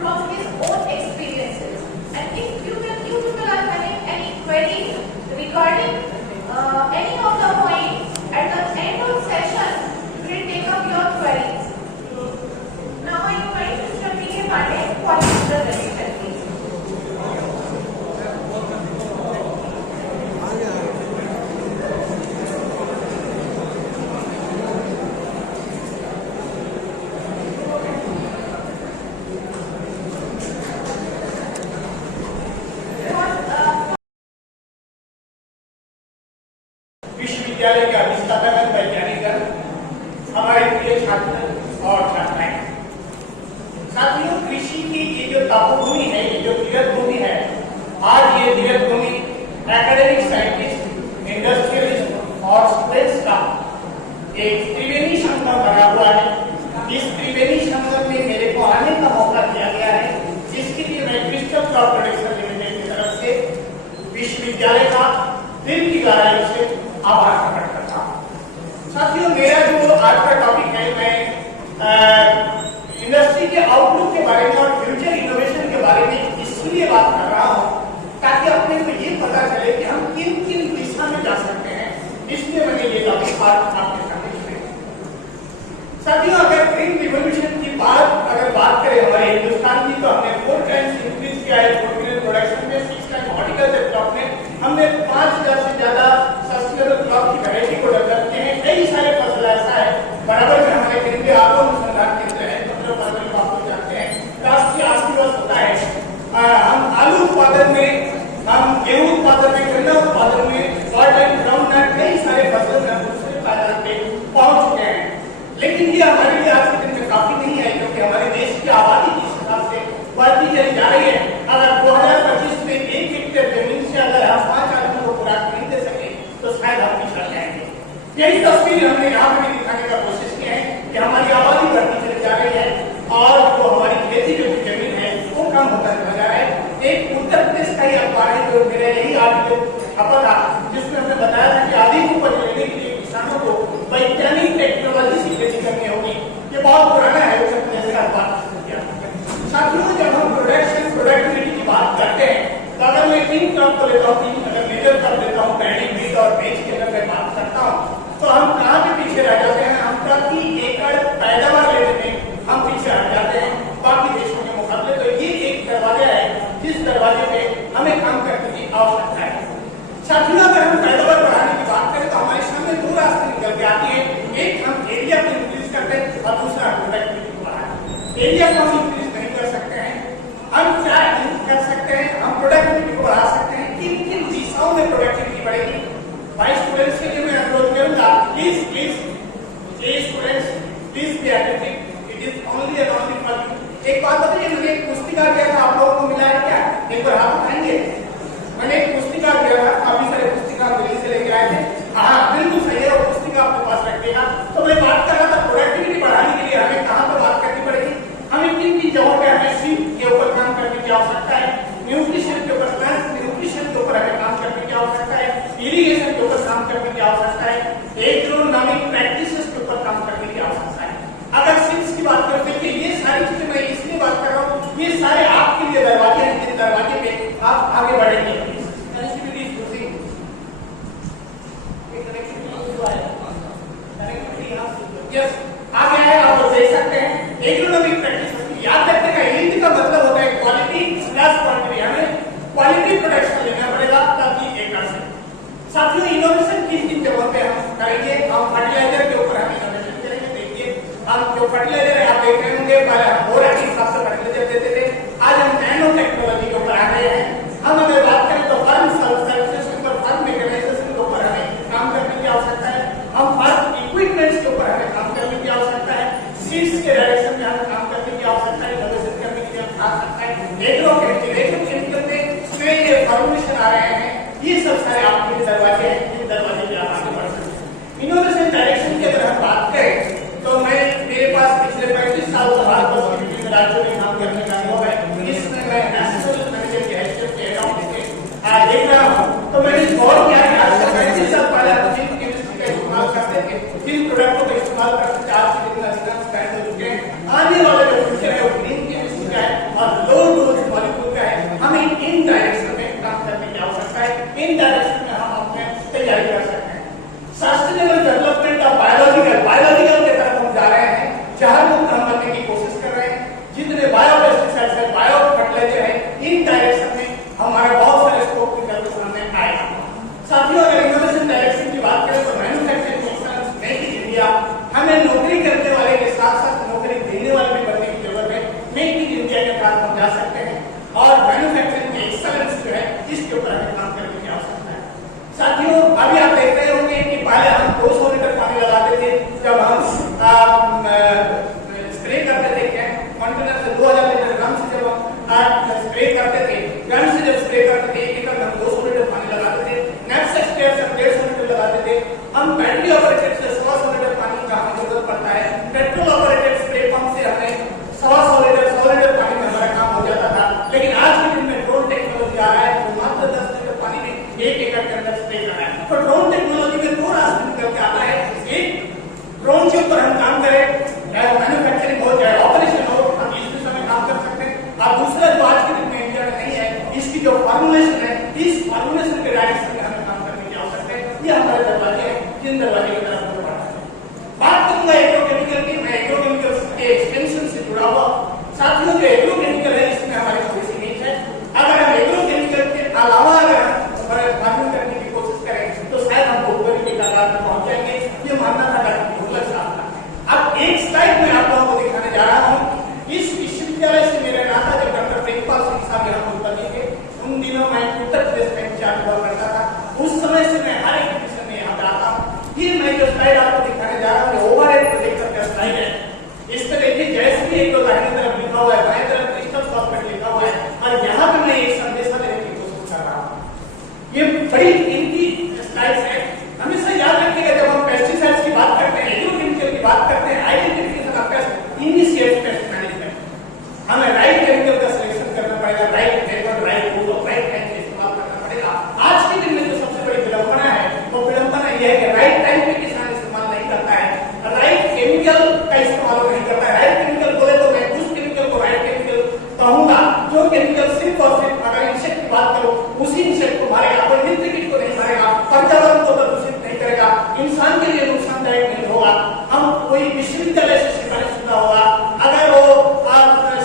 from his own experiences. And if you people are having any queries regarding any of the points, at the end of session, we will take up your queries. Now I invite Mr. P.K. Pandey for his presentation, please. विश्वविद्यालय के अधिष्ठाता वैज्ञानिक हमारे प्रिय छात्र और छात्राएं, साथियों, कृषि की ये जो तपोभूमि है, ये जो तीर्थ भूमि है, आज ये तीर्थ भूमि एकेडमिक साइंटिस्ट, इंडस्ट्रियलिस्ट और स्टूडेंट्स का एक त्रिवेणी संगम बना हुआ है। इस त्रिवेणी संगम में मेरे को आने का मौका दिया गया है, जिसके लिए मैं क्रिस्टल क्रॉप प्रोडक्शन लिमिटेड की तरफ से विश्वविद्यालय का दिल की गहराई से आभार प्रकट करता हूं। साथियों, मेरा जो आज का टॉपिक है, मैं इंडस्ट्री के आउटलुक के बारे में और फ्यूचर इनोवेशन के बारे में इसलिए बात कर रहा हूं ताकि अपने को ये पता चले कि हम किन किन दिशा में जा सकते हैं। इसलिए मैंने ये टॉपिक आज आपके सामने रखा। साथियों, अगर ग्रीन रिवोल्यूशन की अगर बात करें हमारे हिंदुस्तान की, तो हमने 4 टाइम्स इंक्रीज किया है फूड ग्रेन प्रोडक्शन में, 6 टाइम्स हॉर्टिकल्चर क्रॉप में हमने 5000 से ज्यादा सस्टेनेबल क्रॉप की वैरायटी को डेवलप किए हैं। कई सारे फसल ऐसा है, बराबर में हमारे केंद्रीय आगो अनुसंधान केंद्र है, 15 फरवरी को आप लोग जानते हैं, राष्ट्रीय आम दिवस होता है। हम आलू उत्पादन में, हम गेहूं उत्पादन में, गन्ना उत्पादन में, कॉटन, ग्राउंडनट, कई सारे फसल में दूसरे बाजार पे पहुंच चुके हैं। लेकिन ये हमारे लिए आज के दिन में काफी नहीं है, क्योंकि हमारे देश की आबादी जिस हिसाब से बढ़ती चली जा रही है, अगर 2025 में 1 हेक्टेयर जमीन से अगर हम 5 आदमियों को खुराक नहीं दे सके तो शायद हम पिछड़ जाएंगे। यही तस्वीर हमने यहाँ पे भी दिखाने का कोशिश की है कि हमारी आबादी बढ़ती चली जा रही है और जो हमारी खेती जो जमीन है वो कम होता चला जा रहा है। एक उत्तर प्रदेश का ही अखबार है जो मेरा यही आर्टिकल छपा था, जिसमें हमने बताया था कि अधिक उपज लेने के लिए किसानों को वैज्ञानिक टेक्नोलॉजी की खेती करनी होगी। ये बहुत पुराना है, उत्तर प्रदेश का अखबार। साथियों, जब हम प्रोडक्टिविटी की बात करते हैं, तो अगर मैं 3 क्रॉप को लेता हूँ, अगर मेजर क्रॉप लेता हूँ, पैडी, व्हीट और मेज की अगर मैं बात करता हूँ, तो हम कहाँ पे पीछे रह जाते हैं? हम प्रति एकड़ पैदावार लेने में हम पीछे हट जाते हैं बाकी देशों के मुकाबले। तो ये एक दरवाजा है जिस दरवाजे पे हमें काम करने की आवश्यकता है। साथियों, अगर हम पैदावार बढ़ाने की बात करें तो हमारे सामने 2 रास्ते निकल के आती है। एक, हम एरिया को इंक्रीज करते हैं और दूसरा प्रोडक्टिविटी को बढ़ाते हैं। एरिया को हम इंक्रीज नहीं कर सकते हैं, हम क्या कर सकते हैं? हम प्रोडक्टिविटी को बढ़ा सकते हैं। किन किन दिशाओं में प्रोडक्टिविटी बढ़ेगी? भाई स्टूडेंट्स के लिए मैं अनुरोध करूंगा, please students please be attentive, it is only and only for you. एक बात बताइए, मैंने एक पुस्तिका दिया था, आप लोगों को मिला है क्या? एक बार हाथ उठाएंगे। मैंने एक पुस्तिका दिया था, काफी सारे पुस्तिका दिल्ली से लेके आए थे। हाँ, बिल्कुल सही है, वो पुस्तिका आपके पास रखिएगा। तो मैं बात कर रहा था प्रोडक्टिविटी बढ़ाने के लिए हमें कहाँ पर बात करनी पड़ेगी? हमें किन जगहों पे हमें सीड के ऊपर काम करने की आवश्यकता है, न्यूट्रिशन के ऊपर, प्लांट न्यूट्रिशन के ऊपर हमें काम करने की आवश्यकता है, इरिगेशन के ऊपर काम करने की आवश्यकता है, एग्रोनॉमिक प्रैक्टिसेस के ऊपर काम करने की आवश्यकता है। अगर सीड्स की बात करते हैं, ये सारी चीजें मैं इसलिए बात कर रहा हूँ, ये सारे आपके लिए दरवाजे हैं, जिस दरवाजे पे आप आगे बढ़ेंगे। यस, आगे आए आप लोग देख सकते हैं। एग्रोनॉमिक प्रैक्टिस याद रखने का यही का मतलब होता है क्वालिटी प्लस क्वांटिटी। हमें क्वालिटी प्रोडक्शन लेना पड़ेगा ताकि एकड़ से। साथियों, इनोवेशन किन किन जगहों पे हम करेंगे? हम फर्टिलाइजर के ऊपर हम इनोवेशन करेंगे। देखिए, हम जो फर्टिलाइजर है आप देख रहे होंगे, पहले हम बोरा के हिसाब से फर्टिलाइजर देते थे, आज हम नैनो टेक्नोलॉजी के ऊपर आ गए हैं। हम अगर बात करें तो फर्म सर्विसेज के ऊपर, फर्म मैकेनाइजेशन के ऊपर हमें काम करने की आवश्यकता है। हम फर्म इक्विपमेंट्स के ऊपर हमें काम करने की आवश्यकता है। सीड्स के डायरेक्शन में हमें काम करने की आवश्यकता है, इनोवेशन करने की आवश्यकता है। एग्रोकेमिकल में जो फॉर्मुलेशन आ रहे हैं, ये सब सारे आपके लिए दरवाजे हैं, जिन दरवाजे पे आप आगे बढ़ सकते हैं। इनोवेशन डायरेक्शन की अगर हम बात करें तो मेरे पास पिछले 35 साल से भारत वर्ष के विभिन्न राज्यों में काम करने का अनुभव है। इसमें मैं नेशनल मैनेजर के हैसियत से देख रहा हूँ, तो मैंने गौर किया कि आज से 35 साल पहले जिन केमिस्ट्री का इस्तेमाल करते थे, जिन प्रोडक्टों का इस्तेमाल करते थे, आज के दिन स्टैंड हो चुके हैं। आने वाला जो फ्यूचर है वो ग्रीन केमिस्ट्री का है और बाद हम जा सकते हैं और मैन्युफैक्चरिंग एक्सीलेंस जो है इसके ऊपर हमें काम करने की आवश्यकता है। साथियों, अभी आप देख रहे होंगे कि पहले हम 200 लीटर पानी लगाते थे जब हम स्प्रे करते थे, क्या कंटेनर से 2000 लीटर गन से जब हम स्प्रे करते थे, गन से जब स्प्रे करते थे 1 एकड़ में 200 लीटर पानी लगाते थे। नेक्स्ट स्टेप से 150 लीटर लगाते थे। हम बैटरी ऑपरेटेड से 100 लीटर पानी का हमें जरूरत पड़ता है। पेट्रोल ऑपरेटेड स्प्रे पंप से हमें 100 लीटर पानी में हमारा काम हो जाता था। लेकिन आज के दिन में ड्रोन टेक्नोलॉजी आ रहा है तो मात्र 10 लीटर पानी में 1 एकड़ के अंदर स्प्रे करना है। तो ड्रोन टेक्नोलॉजी में 2 रास्ते निकल के आता है। एक, ड्रोन के ऊपर हम काम करें, चाहे मैन्युफैक्चरिंग हो चाहे ऑपरेशन हो, हम इस दिशा में काम कर सकते हैं। और दूसरा जो आज के दिन में इंडिया में नहीं है, इसकी जो फॉर्मुलेशन है, इस फॉर्मुलेशन के डायरेक्शन में हमें काम करने की आवश्यकता है। ये हमारे दरवाजे हैं, जिन दरवाजे की तरफ हम बढ़ते हैं। बात करूंगा एग्रोकेमिकल की। मैं एग्रोकेमिकल के एक्सटेंशन से जुड़ा हुआ। साथियों, जो एग्रोकेमिकल है इसमें हमारी थोड़ी सी नीच है। अगर हम एग्रोकेमिकल के अलावा अगर हम फार्मिंग करने की कोशिश करें तो शायद हम भोगरी के कगार पर पहुंच जाएंगे। ये मानना था डॉक्टर भुल्लर साहब का। अब एक स्लाइड में आप लोगों को दिखाने जा रहा हूँ। इस विश्वविद्यालय से मेरा नाता जब डॉक्टर प्रेमपाल सिंह साहब यहाँ उत्पत्ति थे, उन दिनों मैं उत्तर प्रदेश में इंचार्ज हुआ करता था। उस समय से मैं हर एक मिशन में यहाँ जाता हूँ। ये मैं जो स्लाइड आपको दिखाने जा रहा हूँ ओवरहेड प्रोजेक्टर का स्लाइड है। इस पर देखिए, जैसे भी एक तो दाहिनी तरफ लिखा हुआ है, बाएं तरफ क्रिस्टल हॉस्पिटल लिखा हुआ है और यहाँ पे मैं एक संदेशा देने की कोशिश कर रहा हूँ। ये बड़ी कीमती स्लाइड्स है। हमेशा याद रखिएगा, जब हम पेस्टिसाइड्स की बात करते हैं, एग्रोकेमिकल की बात करते हैं, identification of paste, initiate pest management, हमें राइट केमिकल का सिलेक्शन करना पड़ेगा, राइट मेथड, राइट रूल और राइट टाइम पे इस्तेमाल करना पड़ेगा। आज के दिन में जो सबसे बड़ी विडंबना है वो विडंबना यह है कि राइट टाइम पे किसान इस्तेमाल नहीं करता है, राइट केमिकल का इस्तेमाल नहीं करता है। राइट केमिकल बोले तो मैं उस केमिकल को राइट केमिकल कहूंगा जो केमिकल सिर्फ और सिर्फ, अगर इंसेक्ट की बात करो, उसी इंसेक्ट को मारेगा, कोई मित्र कीट को नहीं मारेगा, पर्यावरण को प्रदूषित नहीं करेगा, इंसान के लिए नुकसानदायक नहीं होगा। हम कोई विश्वविद्यालय से सिफारिश शुदा होगा, अगर वो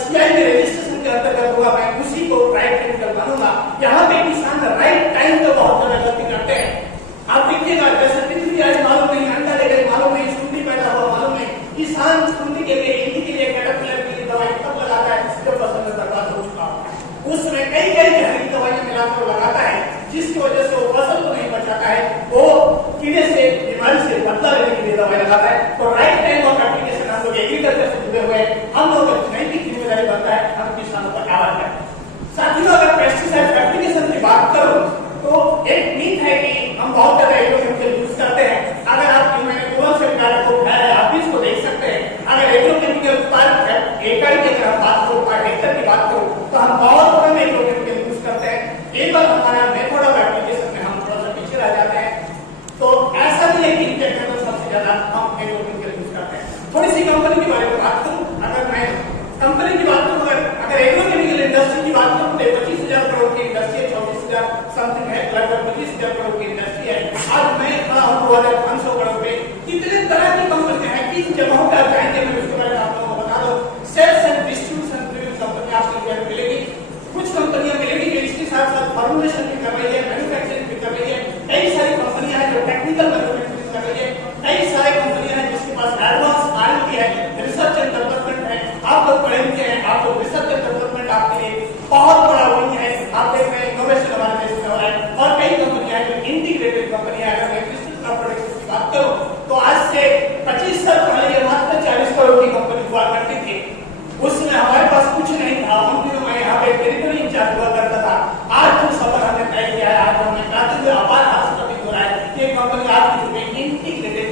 सीआई में रजिस्ट्रेशन के अंतर्गत होगा, मैं उसी को राइट केमिकल मानूंगा। यहाँ पे किसान राइट टाइम पे बहुत ज्यादा गलती करते हैं। आप देखिएगा, जैसे तितली आज मालूम नहीं, अंडा ले गई मालूम नहीं, सुंडी पैदा हुआ मालूम नहीं, किसान सुंडी के लिए, इल्ली के लिए, कैटरपिलर के लिए दवाई कब लगाता है जब फसल में बर्बाद हो चुका होता है। उस समय कई जहरीली दवाइयां मिलाकर लगाता है, जिसकी वजह से वो फसल को नहीं बचाता है, वो कीड़े से, बीमारी से बदला लेने के लिए दवाई लगाता है। तो राइट टाइम ऑफ एप्लीकेशन हम लोग एग्रीकल्चर से जुड़े हुए, हम लोग नैतिक जिम्मेदारी बनता है, हम किसानों पर आवाज करें। साथियों, अगर पेस्टिसाइड एप्लीकेशन की बात करो तो एक मीथ है कि हम बहुत ज्यादा एग्रोकेमिकल यूज करते हैं। अगर आप मैंने गूगल से निकाला तो आप भी इसको देख सकते हैं। अगर एग्रोकेमिकल पर एकड़ की अगर हम बात करो, पर हेक्टर की बात करो, तो हम बहुत कम एग्रोकेमिकल यूज करते हैं। केवल हमारा मेथड ऑफ एप्लीकेशन में हम थोड़ा सा पीछे रह जाते हैं। तो ऐसा नहीं है कि टेक्निकल सबसे ज्यादा हम एग्रोकेमिकल यूज करते हैं। थोड़ी सी कंपनी के बारे में बात करूं, अगर मैं कंपनी की बात करूं, अगर एग्रोकेमिकल इंडस्ट्री की बात करूं तो 25,000 करोड़ की इंडस्ट्री है, 24,000 समथिंग है, लगभग 25,000 करोड़ की इंडस्ट्री है। आज मैं खड़ा हूं 2,500 करोड़ पे। कितने तरह की कंपनियां हैं, किस जगहों पर जाएंगे, मैं उसके बारे में आप लोगों को बता दूं। सेल्स एंड डिस्ट्रीब्यूशन कंपनी आपको इंडिया में मिलेगी। कुछ कंपनियां मिलेगी जो इसके साथ साथ फॉर्मुलेशन भी कर रही है, मैन्युफैक्चरिंग भी कर रही है। कई सारी कंपनियां हैं जो टेक्निकल मैन्युफैक्चरिंग कर रही है। कई सारी कंपनियां हैं जिसके पास एडवांस R&D है, रिसर्च एंड डेवलपमेंट है। आप लोग पढ़ेंगे हैं, आप लोग रिसर्च एंड डेवलपमेंट आपके लिए बहुत बड़ा विंग है। आप देख रहे हैं इनोवेशन हमारे देश में हो रहा है और कई कंपनियां हैं जो इंटीग्रेटेड कंपनियां हैं। अगर मैं क्रिस्टल प्रोडक्ट्स की बात करूं तो आज से 25 साल पहले ये मात्र 40 करोड़ की कंपनी हुआ करती थी। उसमें हमारे पास कुछ नहीं था। उन दिनों मैं यहाँ पे टेरिटरी इंचार्ज हुआ करता था। आज जो सफर हमने तय किया है, आज हमने कहते हुए आभार हासिल हो रहा है कि कंपनी आज की जुड़ी इंटीग्रेटेड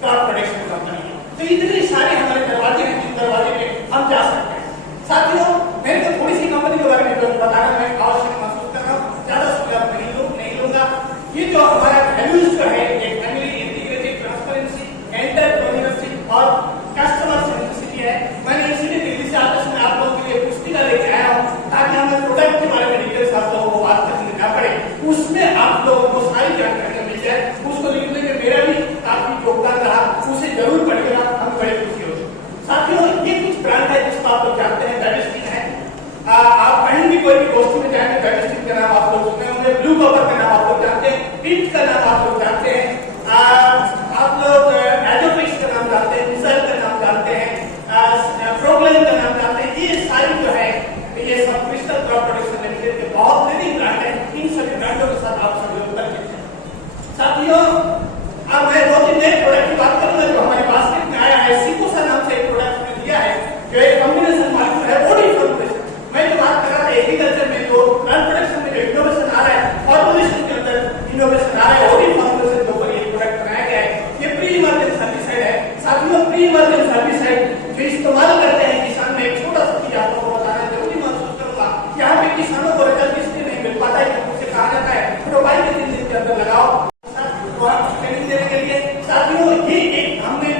क्रॉप प्रोडक्शन कंपनी है। तो इतने सारे हमारे दरवाजे हैं, जिस दरवाजे में हम जा सकते हैं। साथियों, मेरे को थोड़ी सी कंपनी के बारे में बताना मैं आवश्यक महसूस कर रहा हूँ, ज्यादा समय नहीं लूंगा। ये जो हमारा वैल्यूज जो है, ये फैमिली, इंटीग्रेटेड, ट्रांसपेरेंसी, एंटरप्रेन्योरशिप और कस्टमर सेंट्रिसिटी है। मैंने इसीलिए दिल्ली से आते समय आप लोगों के लिए पुस्तिका लेके आया हूँ ताकि हमें प्रोडक्ट के बारे में डिटेल्स आप लोगों को बात करनी ना पड़े, उसमें आप लोगों को सारी जानकारियां मिल जाए। उसको लिखने में मेरा भी काफी योगदान रहा, उसे जरूर पढ़िएगा, हम बड़े खुशी होंगे। साथियों, ये कुछ ब्रांड है जिसको आप लोग जानते हैं, डायनेस्टी है। आप कहीं भी कोई भी गोष्ठी में जाएंगे, डायनेस्टी का नाम आप लोग सुने होंगे, ब्लू कॉपर का नाम आप लोग जानते हैं, पिंक का नाम आप लोग जानते हैं। जो है ये सब क्रिस्टल क्रॉप प्रोडक्शन लिमिटेड के बहुत लेडीज ब्रांड है। इन सभी ब्रांडों के साथ आप सभी लोग परिचित हैं। साथियों, अब मैं 2-3 नए प्रोडक्ट की बात करूंगा जो हमारे बास्केट में आया है। सिकोसा नाम से एक प्रोडक्ट में दिया है जो एक कॉम्बिनेशन मालिक्यूल है ओडी फॉर्मुलेशन। मैं जो बात कर रहा था एग्रीकल्चर में जो प्लांट प्रोडक्शन में जो इनोवेशन आ रहा है, फॉर्मुलेशन के अंदर इनोवेशन आ रहा है, ओडी फॉर्मुलेशन के ऊपर ये प्रोडक्ट बनाया गया है। ये प्री इमर्जेंट सर्विसाइड है। साथियों, प्री इमर्जेंट सर्विसाइड जो इस्तेमाल करते हैं किसान में, एक छोटा सा चीज आप लोगों को बताना जरूरी महसूस करूंगा। यहाँ पे किसानों को रिजल्ट इसलिए नहीं मिल पाता है क्योंकि उसे कहा जाता है प्रोबाइल के 3 दिन के अंदर लगाओ ट्रेनिंग देने के लिए। साथियों, ये एक हमने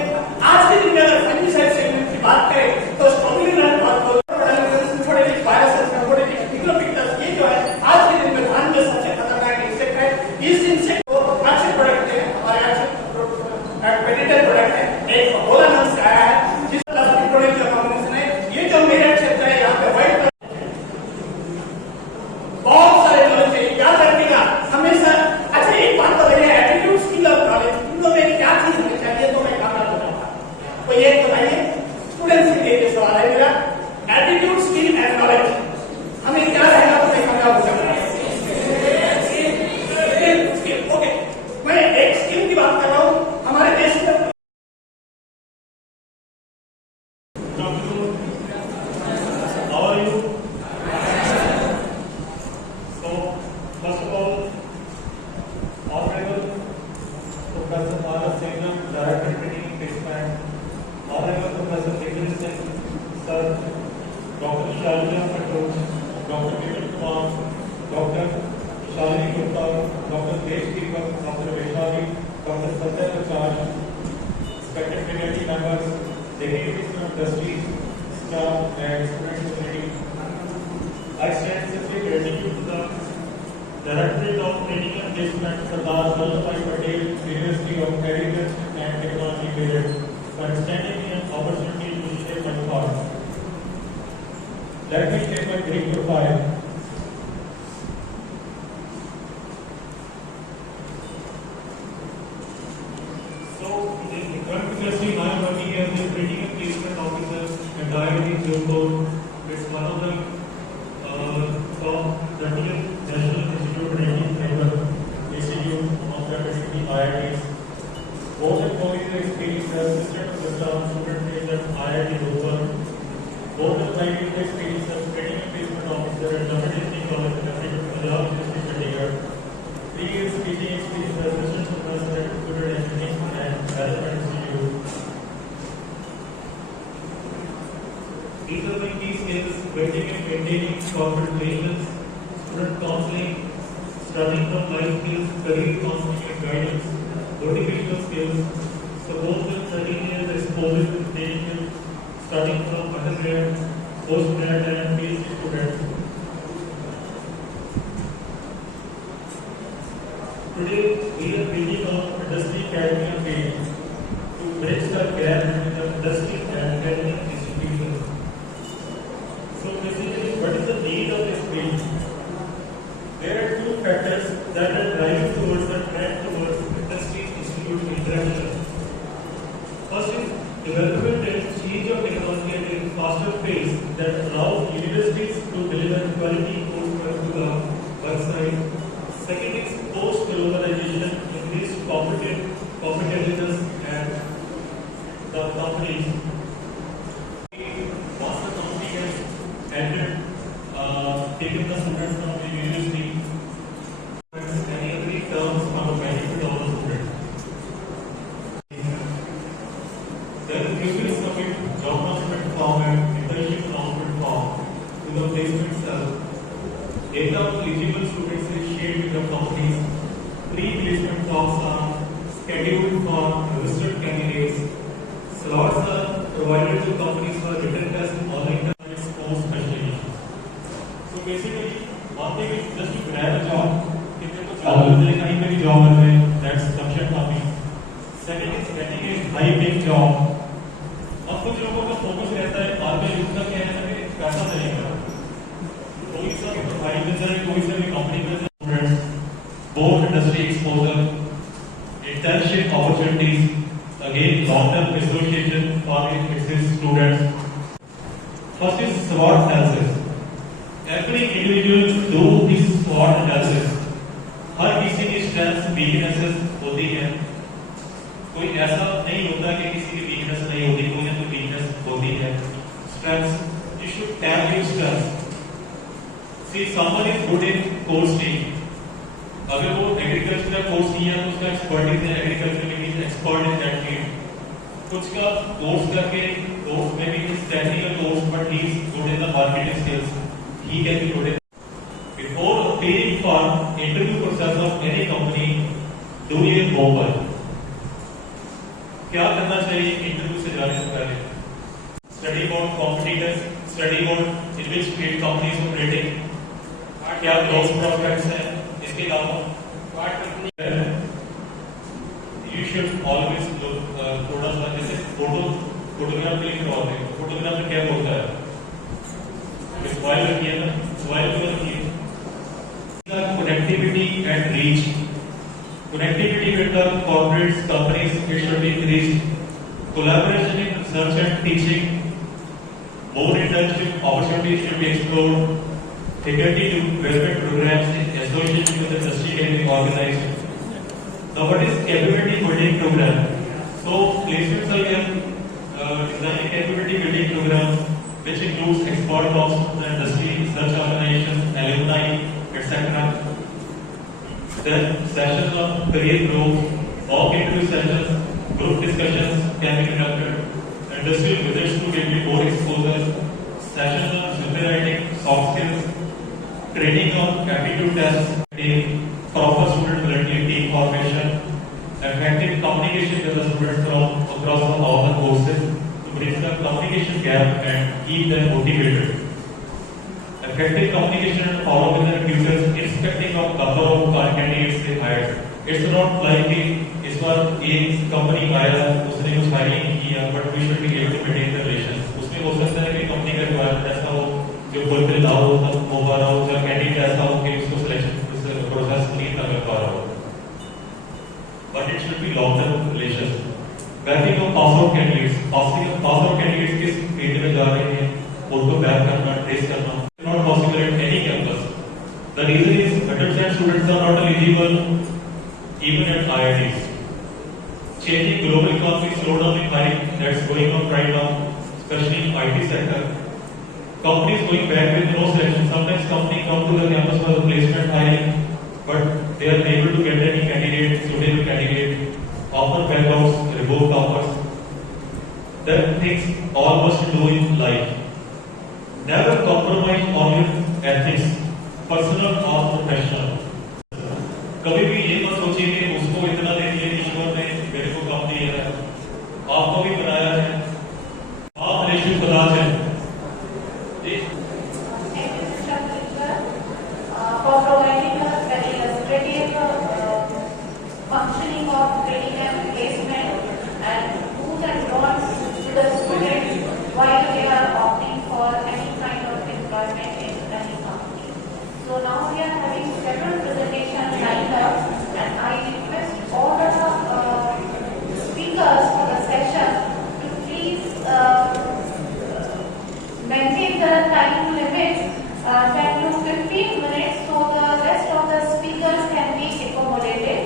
आज के दिन में अगर फंजीसाइड सेगमेंट की बात करें तो स्ट्रॉन्गली रन बहुत थोड़े वायरसेस में थोड़े पिग्लोपिक्टस, ये जो है आज के दिन में धान में सबसे खतरनाक इंसेक्ट है। इस इंसेक्ट को अच्छे प्रोडक्ट है, हमारे अच्छे पेटेंटेड प्रोडक्ट है। एक होला नाम से आया है जिस प्रोडक्ट का कॉम्बिनेशन है। ये जो मेरठ क्षेत्र है यहाँ पे व्हाइट बहुत सारे नॉलेज है, याद रखिएगा हमेशा। अच्छा, एक बात बताइए, एटीट्यूड स्किल और नॉलेज तीनों में क्या चीज होनी चाहिए, तो मैं कामयाब बताऊंगा। तो ये बताइए, स्टूडेंट्स के लिए सवाल है मेरा, एटीट्यूड स्किल एंड नॉलेज हमें क्या रहेगा तो मैं कामयाब हो जाऊंगा। ओके, मैं एक स्किल की बात कर रहा हूँ हमारे देश में। How are you? So, first of all, Honorable Professor Bharat Singham, Director Training and Placement, Honorable Professor Nikhil Singh, Sir, Dr. Shalini Patel, Dr. Vipin Kumar, Dr. Shalini Gupta, Dr. Desh Deepak, Dr. Vaishali, Dr. Satya Prakash, respected faculty members, deputies from trustees, staff and student community. I stand sincere gratitude to the Directorate of Training and Placement, Sardar Vallabhbhai Patel, University of Agriculture and Technology, Meerut, for extending me an opportunity to share my thoughts. Let me take my brief profile. So, in current industry, I am working as a training and placement officer and IIT Jodhpur. It's one of the top 30th National Institute of Training Framework Institute of the IITs. Both employees are experienced as assistant professor, student trainer at IIT Jodhpur. Both employees are experienced as training and placement officer at Government College of Punjab District, Chandigarh. 3 years teaching experience as assistant professor at Computer Engineering and Management Institute. These are my key skills: building and maintaining corporate relations, student counseling, starting from life skills, career counseling and guidance, motivational skills, support them 13 years exposure to training, starting from undergrad, postgrad and PhD students. Today, we are building on industry academy training to bridge the gap between the industry and academic institutions. So basically, what is the need of this field? There are 2 factors that are driving towards the trend towards industry-institute interaction. First is development and change of technology at a faster pace that allows universities to deliver quality coursework to the work site. Second is post-globalization, increased competitiveness and the companies. Once the company has entered, taken the students from the university, and every terms from the benefit of the student. Then usually submit job announcement form and internship announcement form to the placement cell. Data of eligible students is shared with the companies. Pre-placement talks are scheduled for registered candidates. Slots are provided to companies for written test, online test, course specialization. So basically, one thing is just to grab a job. कितने को job मिल जाए, कहीं पे भी job मिल जाए, that's function farming. Second is getting a high-paying job. अब कुछ लोगों का फोकस रहता है आज में यूज का क्या है ना कि पैसा मिलेगा, कोई सा भी प्रोफाइल में जाए, कोई सा भी कंपनी में जाए, both industry exposure, internship opportunities, again long-term association for its students. First is SWOT analysis. Every individual do his SWOT analysis. हर किसी की strengths, weaknesses होती हैं. कोई ऐसा नहीं होता कि किसी की weakness नहीं होती, कोई ना कोई weakness होती है. Strengths, you should tap your strengths. See, someone is good in course team. अगर वो एग्रीकल्चर का कोर्स किया तो उसका एक्सपर्टीज है एग्रीकल्चर में, ही एक्सपर्ट इन दैट फील्ड. कुछ का कोर्स करके कोर्स में भी is technical course but he is good in the marketing skills. He can be good in. Before appearing for interview process of any company, do your homework. क्या करना चाहिए interview से जाने से पहले? Study about competitors, study about in which field company is operating, क्या growth prospects हैं. इसके अलावा you should always look थोड़ा सा जैसे फोटोग्राफ क्लिक करवाते हैं. फोटोग्राफ में क्या बोलता है? मोबाइल रखिए ना, मोबाइल में रखिए. Connectivity and reach. Connectivity with the corporates, companies, it should be increased. Collaboration in research and teaching. More internship opportunities should be explored. Faculty development programs in association with the industry can be organized. Now, what is capability building program? So, placements are designing capability building program, which includes expert talks from the industry, research organizations, alumni, etc. Then, sessions on career growth, mock interview sessions, group discussions can be conducted. Industrial visits to give you more exposure. Sessions on resume writing, soft skills. Training on aptitude tests, proper student volunteer team formation, effective communication with the students from across all the courses to bridge the communication gap and keep them motivated. Effective communication and follow with the recruiters, irrespective of number of candidates they hired. It's not like कि इस बार एक company आया उसने कुछ hiring नहीं किया, but we should be able to maintain the relations. उसमें हो सकता है कि कंपनी का रिक्वायरमेंट ऐसा हो जो फुलफिल ना हो, तब हो पा रहा हो, या कैंडिडेट ऐसा हो कि उसको सिलेक्शन प्रोसेस नहीं कर पा रहा हो. But it should be long term relation. Backing of pass out candidates, pass out candidates किस फील्ड में जा रहे हैं उनको बैक करना, ट्रेस करना not possible at any campus. The reason is undergraduate students are not eligible even at IITs. Changing global economy slowdown in hiring that's going on right now, especially in IT sector. Companies going back with no selection. Sometimes companies come to the campus for the placement hiring, but they are unable to get any candidate, suitable candidate, offer backouts, revoke offers. There are things all must do in life. Never compromise on your ethics, personal or professional. कभी भी ये मत सोचिए कि उसको इतना दे दिया ईश्वर ने, मेरे को कम दिया है. आपको भी बनाया है, आप रेशियो बता है. For providing us very illustrative functioning of training and placement and do's and don'ts to the students while they are opting for any kind of employment in any company. So now we are having several presentations lined up, and I request all the speakers for the session to please maintain the time limits 10 to 15 minutes so the rest of the speakers can be accommodated.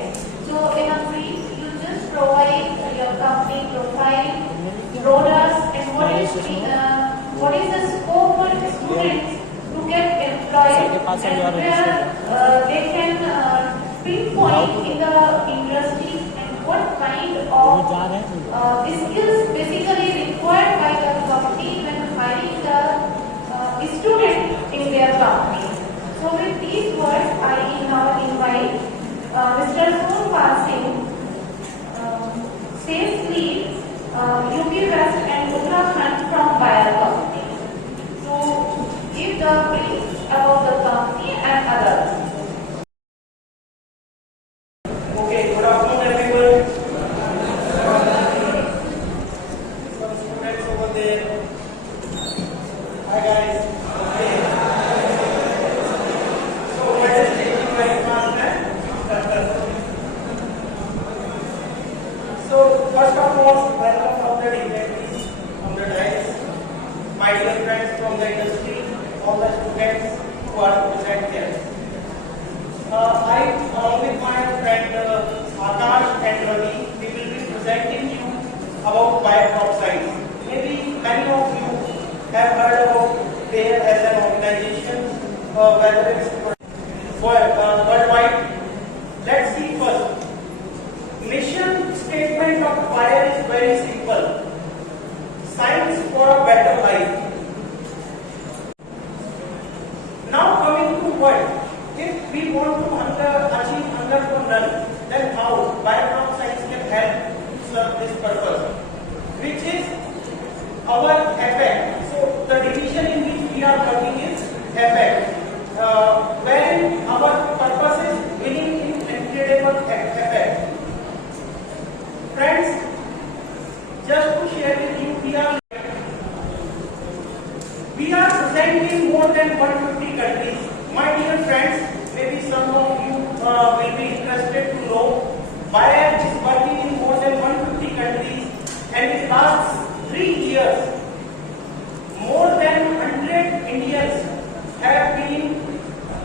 So in a brief, you just provide your company profile, products, and what is the scope for the students to get employed, and where they can pinpoint in the industry and what kind of skills basically required by the company when hiring the student in their company. So with these words, I now invite Mr. Surpal Singh, Sales Lead, UP West and Uttarakhand from Bayer Company, to give the brief about the company and others. Okay, good afternoon everyone. Some students over there. Hi guys. So what is taking very fast, man? So first of all, welcome all the dignitaries on the dais, my dear friends from the industry, all the students, who are present here. I, along with my friend Akash and Ravi, we will be presenting you about biocrop science. Maybe many of you have heard about Bayer as an organization, whether it's worldwide. Let's see first. Mission statement of Bayer is very simple. Science for a better life. Now coming to what? If we want to achieve hunger for none, then how biocrop science can help to serve this purpose, which is our effect. So the division in which we are working is effect, wherein our purpose is winning in incredible effect. Friends, just to share with you, we are present in more than 150 countries. My dear friends, maybe some of you will be interested to know Bayer is working in more than 150 countries, and in the last 3 years, more than 100 Indians have been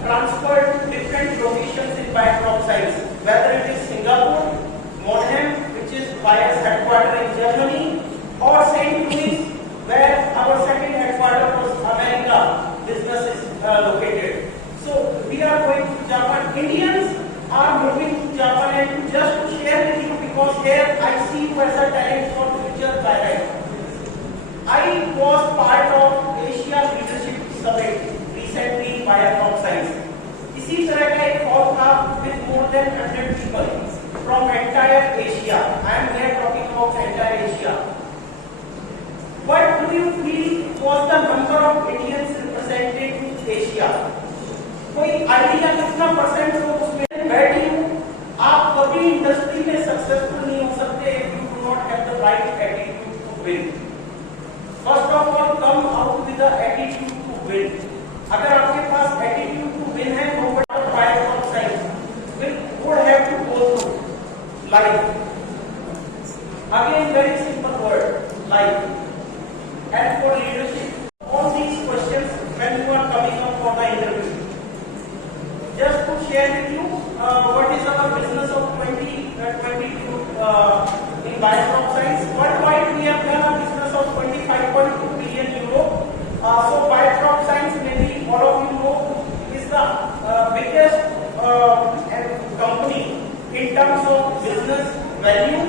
transferred to different locations in biocrop science, whether it is Singapore, Monheim, which is Bayer's headquarters in Germany, or St. Louis, where our second headquarters was America business is located. So we are going to Japan. Indians are moving to Japan, and just to share with you, because here I see you as a talent for future Bayer. I was part of Asia Leadership Summit recently in biocrop science. इसी तरह का एक hall था with more than 100 people from entire Asia. I am here talking about entire Asia. What do you feel was the number of Indians represented in Asia? कोई idea कितना percent लोग उसमें बैठे हो? आप कभी इंडस्ट्री में सक्सेसफुल नहीं हो सकते if you do not have the right attitude to win. First of all, come out with the attitude to win. अगर आपके पास attitude to win है, no matter biocrop science would have to go through life. Again, very simple word, life. And for leadership, all these questions when you are coming up for the interview. Just to share with you, what is our business of 2022 in biocrop science. Worldwide, we have done a business of 25.2 billion euro. So biocrop science, maybe all of you know, is the biggest company in terms of business value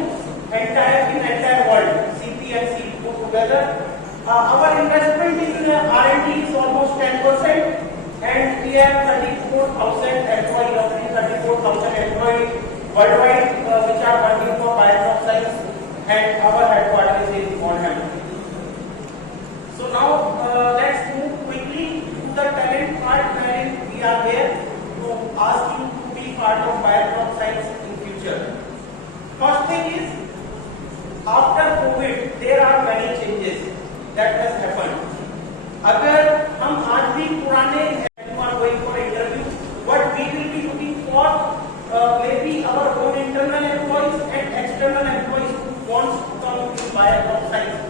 in entire world. CP and C put together. Our investment in R&D is almost 10%, and we have 34,000 employees, roughly 34,000 employees worldwide, which are working for biocrop science, and our headquarters is in Monheim. So now let's move quickly to the talent part, wherein we are here to ask you to be part of biocrop science in future. First thing is, after COVID, there are many changes that has happened. अगर हम आज भी पुराने you are going for interview, what we will be looking for, maybe our own internal employees and external employees who wants to come in biocrop science.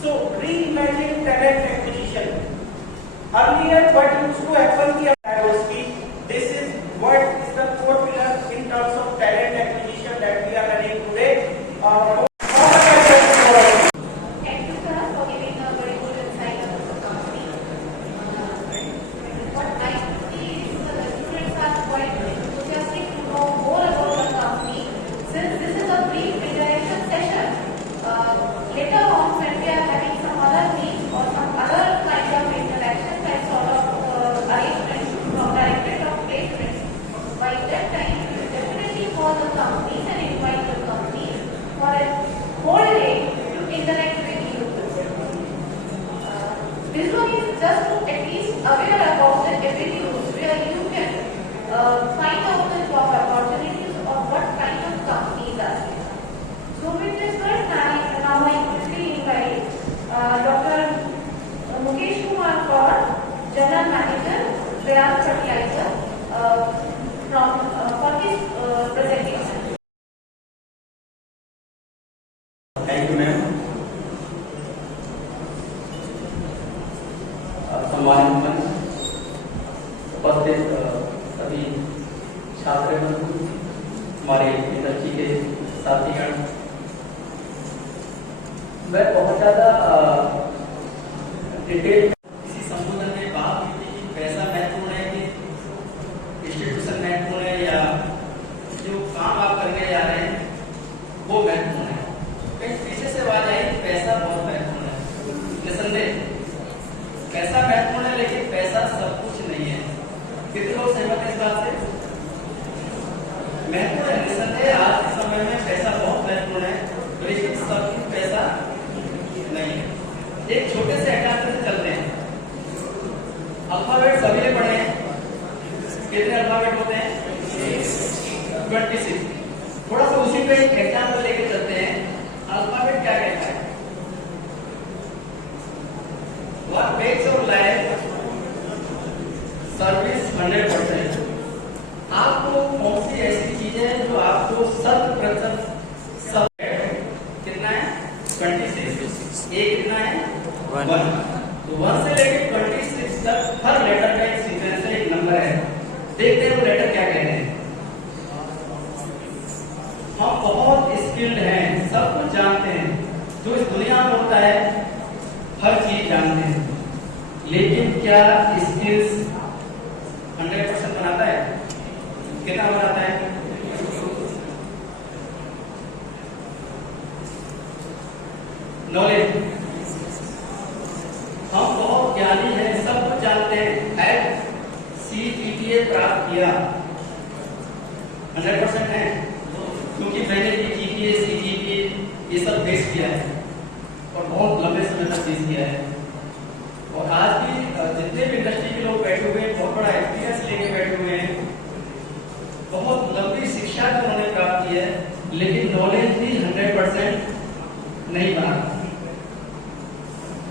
So reimagine talent acquisition. Earlier, what used to happen here diversity. This is what is the core pillar in terms of talent acquisition that we are running today. Thank you, sir, for giving a very good insight about the company. What I see is the students are quite enthusiastic to know more about the company. Since this is a brief interaction session, later on when we are having some other meets or some other kind of interaction, like sort of arrangements from directorate of placements, by that time we will definitely call the companies and invite the companies for a whole day to interact with you. This one is just to at least aware about the avenues where you can find out the job opportunities of what kind of companies are there. So with this first now I quickly invite Dr. Mukesh Kumar Kaur, General Manager, Vedant Fertilizer, for his presentation. Thank you, ma'am. सम्मानित मंच, उपस्थित सभी छात्रगण, हमारे industry के साथीगण, मैं बहुत ज़्यादा detail इसी संबोधन में बात की थी कि पैसा महत्वपूर्ण है कि इंस्टीट्यूशन महत्वपूर्ण है या जो काम आप करने जा रहे हैं वो महत्वपूर्ण है। कहीं पीछे से आवाज आई कि पैसा बहुत महत्वपूर्ण है। निसंदेह पैसा महत्वपूर्ण है, लेकिन पैसा सब कुछ नहीं है। कितने लोग सहमत हैं इस बात से? महत्वपूर्ण है, निसंदेह आज के समय में पैसा बहुत महत्वपूर्ण है, लेकिन सब कुछ पैसा नहीं है। एक छोटे से एग्जाम्पल से चलते हैं। अल्फाबेट सभी ने पढ़े हैं। कितने अल्फाबेट होते हैं? 26। थोड़ा सा उसी पे एक एग्जाम्पल लेके चलते हैं। अल्फाबेट क्या कहता है? What makes your life service 100%? आपको कौन सी ऐसी चीज है जो आपको 100% कितना है? 26। एक कितना है? 1। तो 1 से लेकर 26 तक हर लेटर का एक सीक्वेंस है, एक नंबर है। देखते हैं वो लेटर क्या कहते हैं। हम बहुत स्किल्ड हैं, सब कुछ जानते हैं, जो इस दुनिया में होता है हर चीज जानते हैं, लेकिन क्या स्किल्स 100% बनाता है? कितना बनाता है? नॉलेज। हम बहुत ज्ञानी हैं, सब कुछ जानते हैं, CGPA प्राप्त किया 100% है, क्योंकि मैंने GPA CGPA ये सब बेस किया है और बहुत लंबे समय तक बेस किया है। और आज भी जितने भी इंडस्ट्री के लोग बैठे हुए हैं, बहुत बड़ा एक्सपीरियंस लेके बैठे हुए हैं, बहुत लंबी शिक्षा भी उन्होंने प्राप्त की है, लेकिन नॉलेज भी 100% नहीं बना।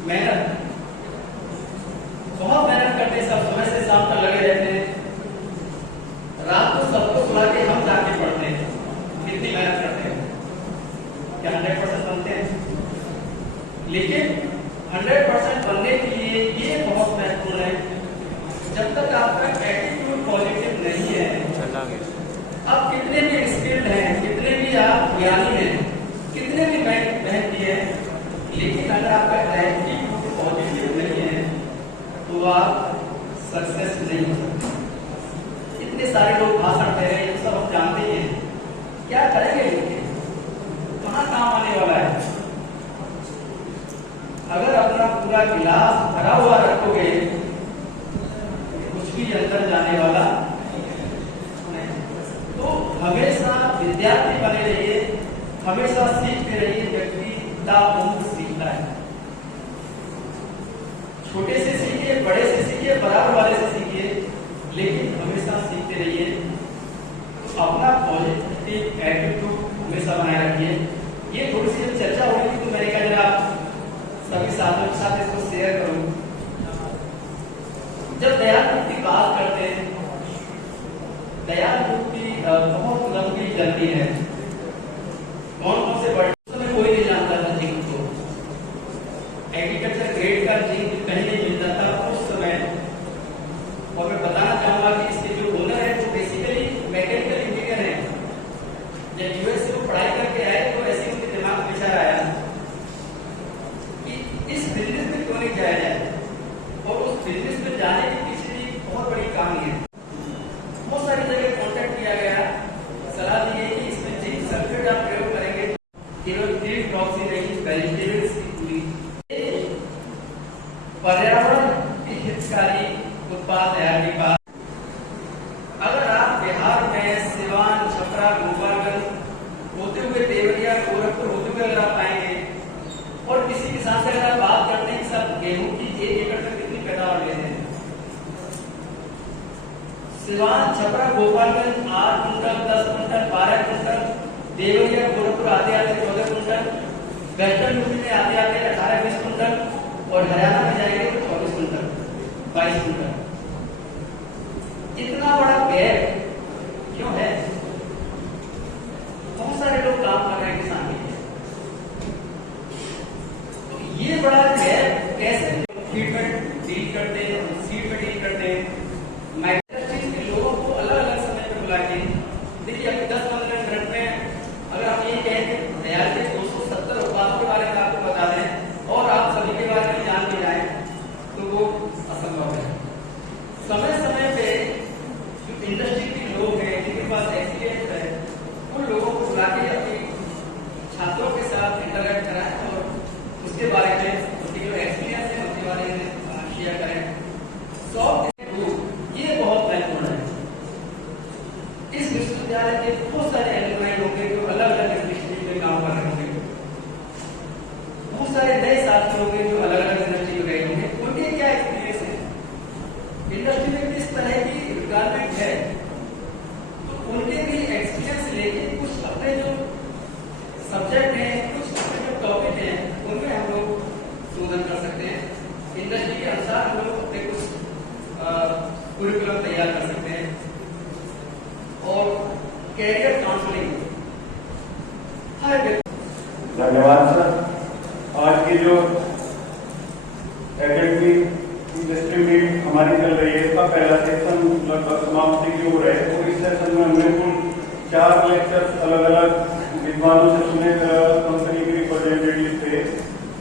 मेहनत, बहुत मेहनत करते हैं, सब सुबह से शाम तक लगे रहते हैं, रात को सबको सुला के हम जाके पढ़ते हैं। कितनी मेहनत करते हैं? क्या 100% बनते हैं? लेकिन 100% बनने के लिए ये बहुत महत्वपूर्ण है, जब तक आपका एटीट्यूड पॉजिटिव नहीं है, आप कितने भी स्किल्ड हैं, कितने भी आप ज्ञानी हैं, कितने भी मेहनती हैं, लेकिन अगर आपका एटीट्यूड पॉजिटिव नहीं है तो आप सक्सेस नहीं हो सकते। इतने सारे लोग भाषण दे रहे हैं, ये सब हम जानते ही हैं, क्या करेंगे लिखके? कहाँ काम आने वाला है? अगर अपना पूरा गिलास भरा हुआ रखोगे, कुछ भी अंदर जाने वाला नहीं। तो हमेशा विद्यार्थी बने रहिए, हमेशा सीखते रहिए। व्यक्ति सीखता है, छोटे से सीखिए, बड़े से सीखिए, बराबर वाले से सीखिए, लेकिन हमेशा सीखते रहिए। अपना पॉजिटिव एटीट्यूड हमेशा बनाए रखिए। ये थोड़ी सी चर्चा हो रही थी, तो मैंने कहा जरा सभी साथियों के साथ इसको शेयर करूं। जब दयाल की बात करते हैं, दयाल की बहुत लंबी जर्नी है। कौन कौन से बड़े समय कोई नहीं जानता था जिंक को, एग्रीकल्चर ग्रेड का जिंक कहीं नहीं मिलता था उस समय। और मैं बताना चाहूंगा कि इसके जो ओनर है वो बेसिकली मैकेनिकल इंजीनियर है। जब यूएस से वो पढ़ाई करके आए तो ऐसे उनके दिमाग में विचार आया कि इस बिजनेस में क्यों नहीं जाया जाए, और उस बिजनेस में जाने के पीछे भी बहुत बड़ी कहानी है। बहुत सारी जगह कॉन्टेक्ट किया गया, सलाह दी गई कि इसमें जिंक सल्फेट आप प्रयोग करेंगे, केवल ग्रीन क्रॉप्स ही नहीं, वेजिटेबल्स की पूरी पर्यावरण हितकारी उत्पाद तैयार की बात। अगर आप बिहार में सिवान, छपरा, गोपालगंज होते हुए देवरिया, गोरखपुर होते हुए अगर आप आएंगे और किसी किसान से अगर आप बात करते हैं कि सब गेहूं की 1 एकड़ में कितनी पैदावार लेते हैं, Siwan, Chhapra, Gopalganj 8 quintal, 10 quintal, 12 quintal, Deoria, Gorakhpur आते आते 14 कुंटल, वेस्टर्न यूपी में आते आते 18-20 कुंटल, और हरियाणा में जाएंगे तो 24 कुंटल, 22 कुंटल। इतना बड़ा गैप क्यों है? बहुत सारे लोग काम कर रहे हैं किसान के लिए, तो ये बड़ा गैप कैसे फीड में डील करते हैं, सीड में डील करते हैं, समय समय पे जो इंडस्ट्री के लोग हैं जिनके पास एक्सपीरियंस है उन लोगों को बुला के अपने छात्रों के साथ इंटरेक्ट कराएं और उसके बारे में उनकी जो एक्सपीरियंस है उसके बारे में शेयर करें। सॉफ्ट ये बहुत महत्वपूर्ण है। इस विश्वविद्यालय के बहुत सारे एलुमनाई होंगे जो अलग अलग इंडस्ट्री में काम कर रहे होंगे, बहुत सारे नए साथी होंगे जो अलग अलग इंडस्ट्री में गए होंगे। उनके क्या एक्सपीरियंस है, इंडस्ट्री में किस तरह की रिक्वायरमेंट है, तो उनके भी एक्सपीरियंस लेके कुछ अपने जो सब्जेक्ट हैं, कुछ अपने जो टॉपिक हैं, उनमें हम लोग शोधन कर सकते हैं। इंडस्ट्री के अनुसार हम लोग अपने कुछ कुरिकुलम तैयार कर सकते हैं। और कैरियर काउंसलिंग हर व्यक्ति। धन्यवाद सर। आज की जो एकेडमिक इंडस्ट्री मीट हमारी चल रही है, इसका पहला सेक्शन लगभग समाप्ति की ओर है और इस सेशन में हमने कुल 4 लेक्चर अलग अलग विद्वानों से सुने, कंपनी के रिप्रेजेंटेटिव थे।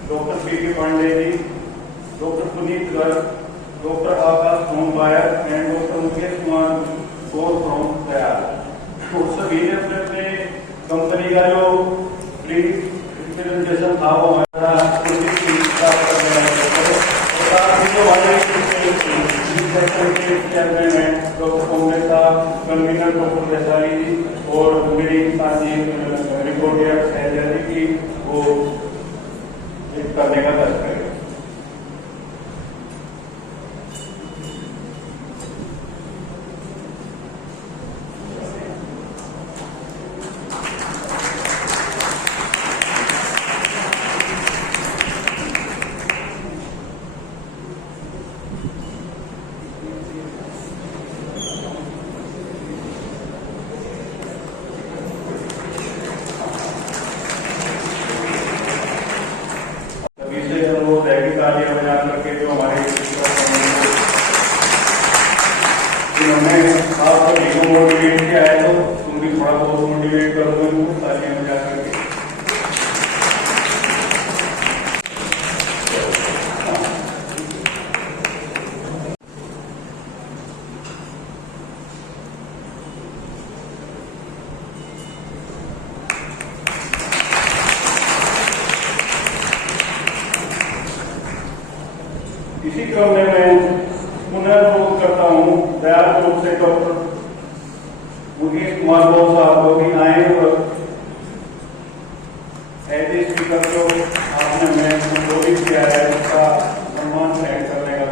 Doctor P K. Pandey ji, doctor Puneet Garg, doctor Akash होमबायर and doctor Mukesh Kumar Gaur from Dayal. तो सभी ने अपने अपने कंपनी का जो प्रेजेंटेशन था वो हमारा चेयरमैन है डॉक्टर कांग्रेस साहब, कन्वीनर डॉक्टर देसाई जी और मेरी साथी रिपोर्टर शैलजा जी की वो एक करने का दर्ज करेगा। मोटिवेट किया है तो तुम भी थोड़ा बहुत मोटिवेट करोगे उनको तालियां बजा करके। इसी क्रम में मैं पुनर्बोध करता हूँ दयाल रूप से डॉक्टर मुकेश कुमार गौर साहब को भी आए और ऐसे स्पीकर को आपने मैं संबोधित किया है उसका सम्मान ग्रहण करने का।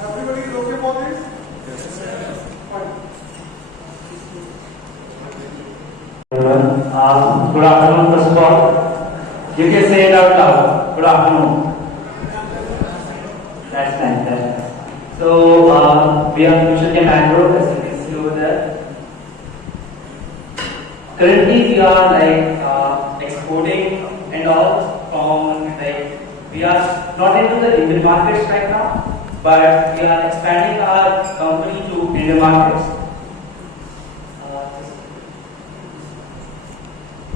Everybody is okay for this? Yes, sir. Fine. Good afternoon, first of all. You can say it out loud. Good afternoon. That's nice. So, we are Future Chem Agro, as you can see over there. Currently, we are exporting and all from we are not into the Indian markets right now, but we are expanding our company to Indian markets.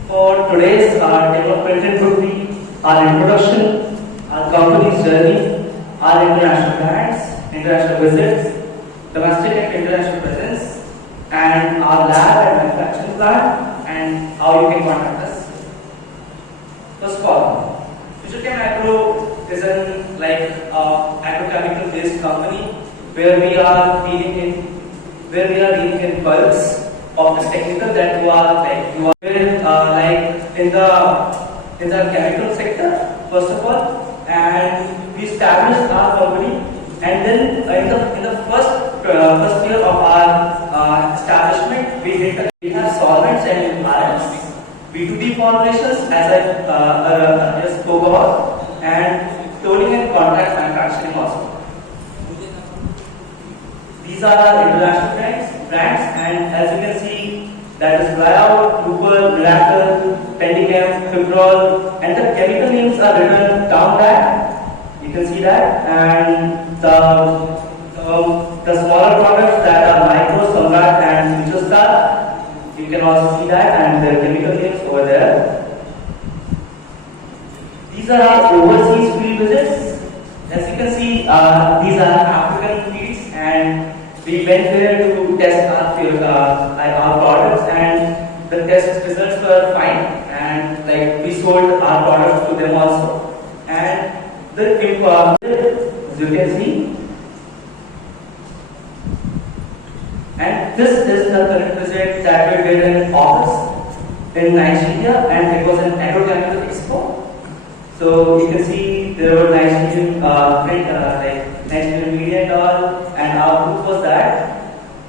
For today's development would be our introduction, our company's journey, our international brands, international visits, domestic and international presence, and our lab and manufacturing plant, and how you can contact us. First of all, Future Chem Agro is an agrochemical based company where we are dealing in bulks of the technical that you are in the chemical sector first of all, and we established our company, and then in the first year of our establishment we have solvents and RMs, B2B formulations as I just spoke about, and tolling and contract manufacturing also. These are our international brands, and as you can see, that is Brio, Cooper, Miracle, Pendichem, Fibrol, and the chemical names are written down there. You can see that, and the smaller products that are Micro, Samrat, and Futurestar, you can also see that, and the chemical names over there. These are our overseas field visits. As you can see, these are African fields, and we went there to test our products, and the test results were fine, and we sold our products to them also. And as you can see, and this is the current visit that we did in August in Nigeria, and it was an agrochemical expo. So you can see there were Nigerian Nigerian media and all, and our booth was that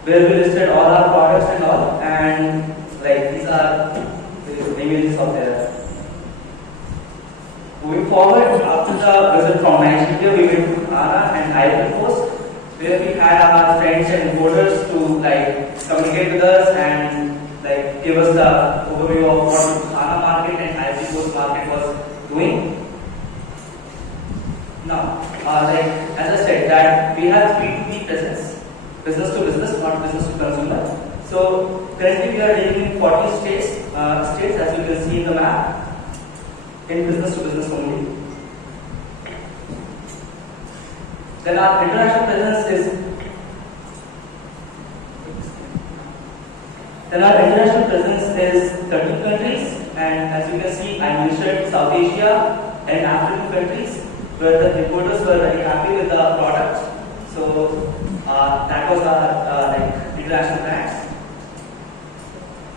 where we listed all our products and all, and these are the images of there. Moving forward, after the visit from Nigeria, we went to Ghana and Ivory Coast, where we had our friends and importers to communicate with us and give us the overview of what Ghana market and Ivory Coast market was doing. Now, as I said, that we have B2B presence, business to business, not business to consumer. So currently we are dealing in 40 states, as you can see in the map, in business to business only. Then our international presence is 13 countries, and as you can see, I mentioned South Asia and African countries, where the importers were very happy with the product. So that was our international brands.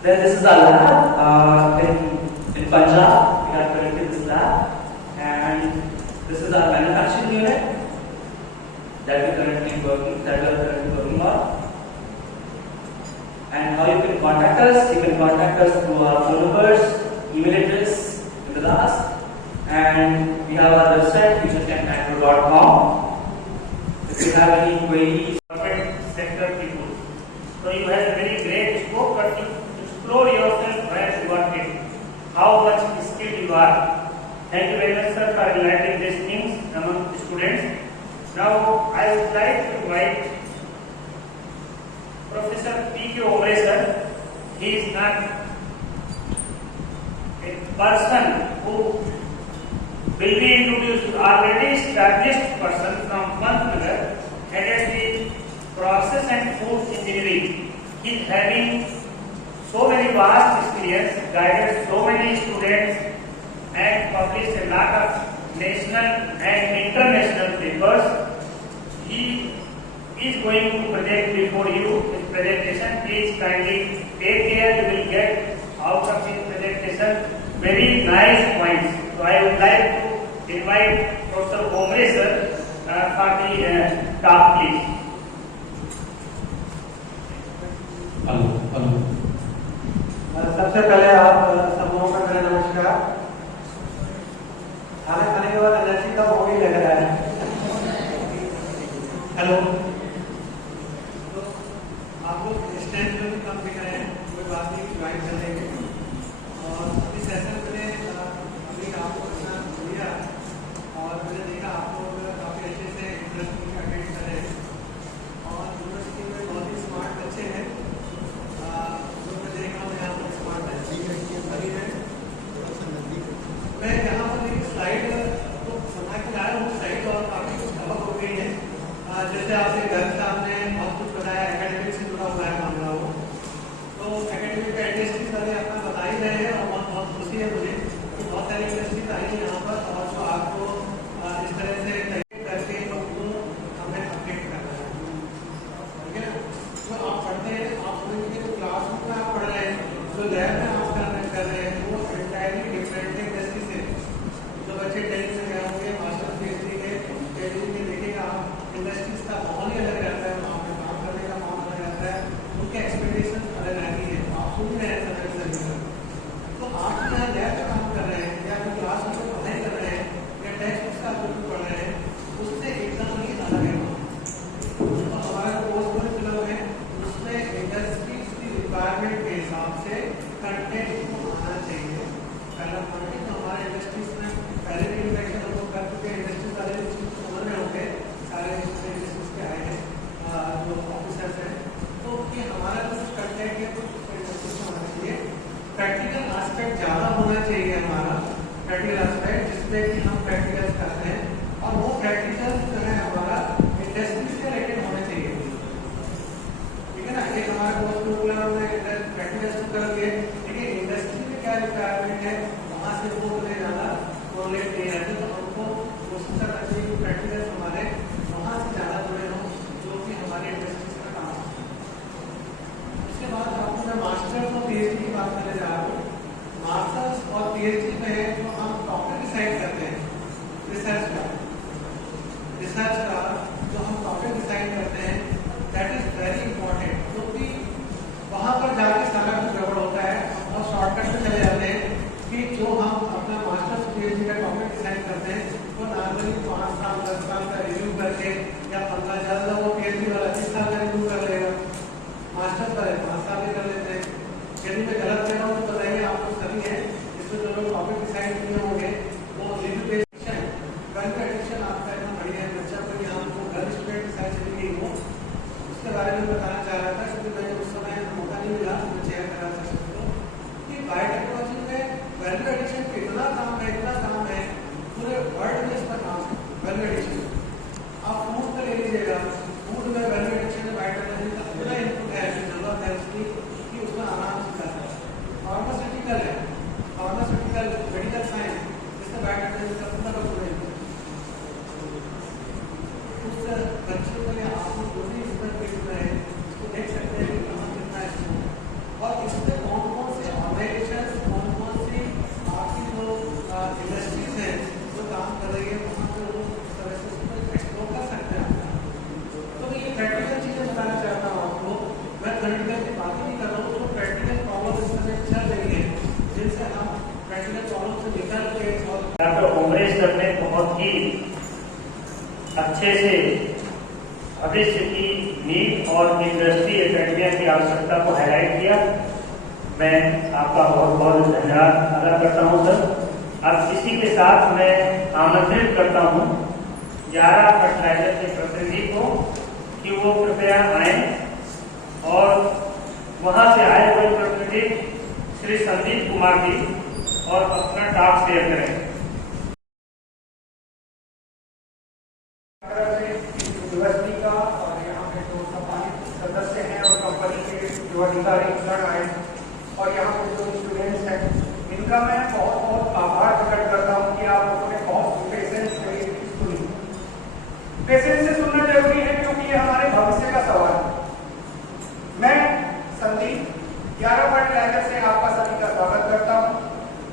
Then this is our lab in Punjab. We are currently this lab, and this is our manufacturing unit that we are currently working on. And how you can contact us? You can contact us through our phone numbers, email address in the last. And we have our website, futurechemagro.com. If you have any queries, government sector people. So you have a very great scope, but you explore yourself where you are in, how much skilled you are. Thank you very much, sir, for enlightening these things among the students. Now I would like to invite Professor P.K. Ombre, sir. He is not a person who will be introduced, already established person from Pantnagar, headed the process and food engineering. He is having so many vast experience, guided so many students, and published a lot of national and international papers. He is going to present before you his presentation. Please kindly take care. You will get out of his presentation very nice points. So I would like to invite Professor Ombre, sir, for the talk, please. Hello. सबसे पहले आप समूहों का मेरा नमस्कार। खाना खाने के बाद एनर्जी का वो भी लग रहा है। हेलो, तो आप लोग स्टैंड में भी कम दिख रहे हैं, कोई बात नहीं, ज्वाइन कर लेंगे। और अभी सेशन में अभी आपको इतना दिया और मैंने देखा आप लोग काफ़ी अच्छे से इंटरेस्ट अटेंड कर रहे हैं और यूनिवर्सिटी में बहुत ही स्मार्ट बच्चे हैं। मैं यहाँ पर एक स्लाइड तो बना के लाया हूँ, स्लाइड और काफी कुछ कवर हो गई है। जैसे आपने घर से आपने बहुत कुछ बताया, एकेडमिक से जुड़ा हुआ है मामला हो, तो एकेडमिक का इंडस्ट्रीज वाले अपना बता ही रहे हैं और बहुत बहुत खुशी है मुझे कि बहुत सारी इंडस्ट्रीज आई है यहाँ पर और जो आपको इस तरह से करके उनको हमें अपडेट करना है, ठीक है ना। जो आप पढ़ते हैं, आप समझिए जो क्लासरूम में आप पढ़ रहे हैं, जो लैब में आप कर रहे हैं, वो एंटायरली डिफरेंट है इंडस्ट्री से। जो बच्चे 10th में गए होंगे, मास्टर पीएचडी के ट्रेनिंग में देखेगा आप, इंडस्ट्रीज का माहौल ही अलग रहता है, वहाँ पे काम करने का माहौल अलग रहता है, उनके एक्सपेक्टेशन अलग रहती है। आप सुन रहे हैं समय से, तो आप यहाँ लैब में काम कर रहे हैं या फिर क्लास में पढ़ाई कर रहे हैं या टेक्स्ट बुक्स का बुक पढ़ रहे हैं, उससे एकदम ही अलग है। तो हमारा कोर्स जो फिलहाल है उसमें इंडस्ट्रीज की रिक्वायरमेंट के हिसाब से कंटेंट को आना चाहिए। पहला पॉइंट, तो हमारे इंडस्ट्रीज में पहले भी इंट्रैक्शन हम लोग कर चुके हैं, इंडस्ट्रीज वाले समझ में होंगे, सारे इंडस्ट्रीज के आए हैं जो ऑफिसर्स हैं, तो कि हमारा जो कुछ कंटेंट है कुछ इंडस्ट्रीज में होना चाहिए। प्रैक्टिकल एस्पेक्ट ज़्यादा होना चाहिए हमारा, प्रैक्टिकल एस्पेक्ट जिसमें कि हम प्रैक्टिकल्स करते हैं और वो प्रैक्टिकल जो है हमारा इंडस्ट्री से रिलेटेड होना चाहिए, ठीक है ना। एक हमारा कोर्स प्रोग्राम में प्रैक्टिकल्स तो कर लिए, लेकिन इंडस्ट्री में क्या रिक्वायरमेंट है वहाँ से वो हमें ज़्यादा कोरिलेट नहीं रहते, तो हमको कोशिश करना चाहिए कि प्रैक्टिकल्स हमारे वहाँ से ज़्यादा जुड़े हों जो कि हमारे इंडस्ट्रीज का काम है। उसके बाद आपको मैं मास्टर्स और पीएचडी की बात करने जा रहा हूँ। मास्टर्स और पीएचडी में जो हम टॉपिक डिसाइड करते हैं रिसर्च का जो हम टॉपिक डिसाइड करते हैं, दैट इज वेरी इंपॉर्टेंट, क्योंकि वहाँ पर जाके सारा कुछ गड़बड़ होता है और शॉर्टकट में चले जाते हैं कि जो हम अपना मास्टर्स पीएचडी का टॉपिक डिसाइड करते हैं वो नॉर्मली 5 साल 10 साल का रिव्यू करके या 15 साल का वो पीएचडी वाला 30 साल का रिव्यू कर लेगा, मास्टर्स वाले 5 साल में कर लेते हैं। यदि मैं गलत कह रहा हूँ तो बताइए, आप लोग सभी हैं इसमें जो लोग टॉपिक डिसाइड किए होंगे वो रिव्यू एडिशन, गर्ल एडिशन आपका इतना बढ़िया है, बच्चा को यहाँ को गर्ल स्टूडेंट डिसाइड चली गई हो, उसके बारे में बताना चाह रहा था क्योंकि मैंने उस समय मौका नहीं मिला तो चेयर करा था सबको कि बायोटेक्नोलॉजी में वैल्यू एडिशन का इतना काम है, पूरे वर्ल्ड में इसका काम है वैल्यू एडिशन। आप फूड का ले लीजिएगा, फूड में वैल्यू एडिशन में बायोटेक्नोलॉजी का इतना इनपुट है कि जरूरत है उसकी कि उसमें आराम से कर सकते हैं। फार्मास्यूटिकल है, फार्मास्यूटिकल मेडिकल साइंस, जिससे बायोटेक्नोलॉजी का पूरा जुड़े उस बच्चों के लिए आप लोग जो भी इसमें फील्ड में है उसको देख सकते हैं कि कहाँ कितना स्कोप है और इसमें कौन कौन से ऑर्गेनाइजेशन, कौन कौन सी आपकी जो इंडस्ट्रीज हैं जो काम कर रही है वहाँ पे वो इस तरह से उसमें एक्सप्लोर कर सकते हैं। तो मैं ये प्रैक्टिकल चीज़ें बताना चाहता हूँ आपको, मैं थ्योरेटिकल की बात ही नहीं कर रहा हूँ, तो प्रैक्टिकल प्रॉब्लम इस समय चल रही है जिनसे हम प्रैक्टिकल प्रॉब्लम से निकल के और डॉक्टर ओमरेश सर ने बहुत ही अच्छे से भविष्य की नीड और इंडस्ट्री एकेडमिया की आवश्यकता को हाईलाइट किया। मैं आपका बहुत बहुत धन्यवाद अदा करता हूं सर। अब इसी के साथ मैं आमंत्रित करता हूं यारा फर्टिलाइजर के प्रतिनिधि को कि वो कृपया आए और वहां से आए हुए प्रतिनिधि श्री संदीप कुमार जी और अपना टॉक शेयर करें। यूनिवर्सिटी का और यहाँ पे जो सम्मानित सदस्य हैं और कंपनी के जो अधिकारी गण आए और यहाँ पे जो स्टूडेंट्स हैं, इनका मैं बहुत बहुत आभार प्रकट करता हूँ कि आप लोगों ने बहुत पेशेंस से सुनी। पेशेंस से सुनना जरूरी है क्योंकि ये हमारे भविष्य का सवाल है। मैं संदीप यारा फर्टिलाइजर से आपका सभी का स्वागत करता हूँ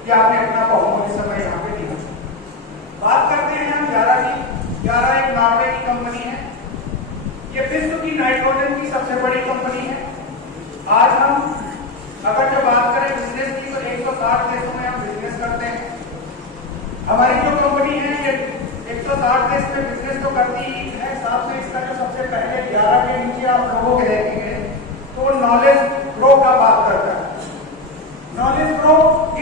कि आपने अपना बहुमूल्य समय यहाँ पे दिया। बात करते हैं हम यारा की। यारा एक नॉर्वे की कंपनी है, ये विश्व की नाइट्रोजन की सबसे बड़ी कंपनी है। आज हम अगर जो बात करें आप लोगों के देखेंगे तो नॉलेज ग्रो का बात करता है। नॉलेज ग्रो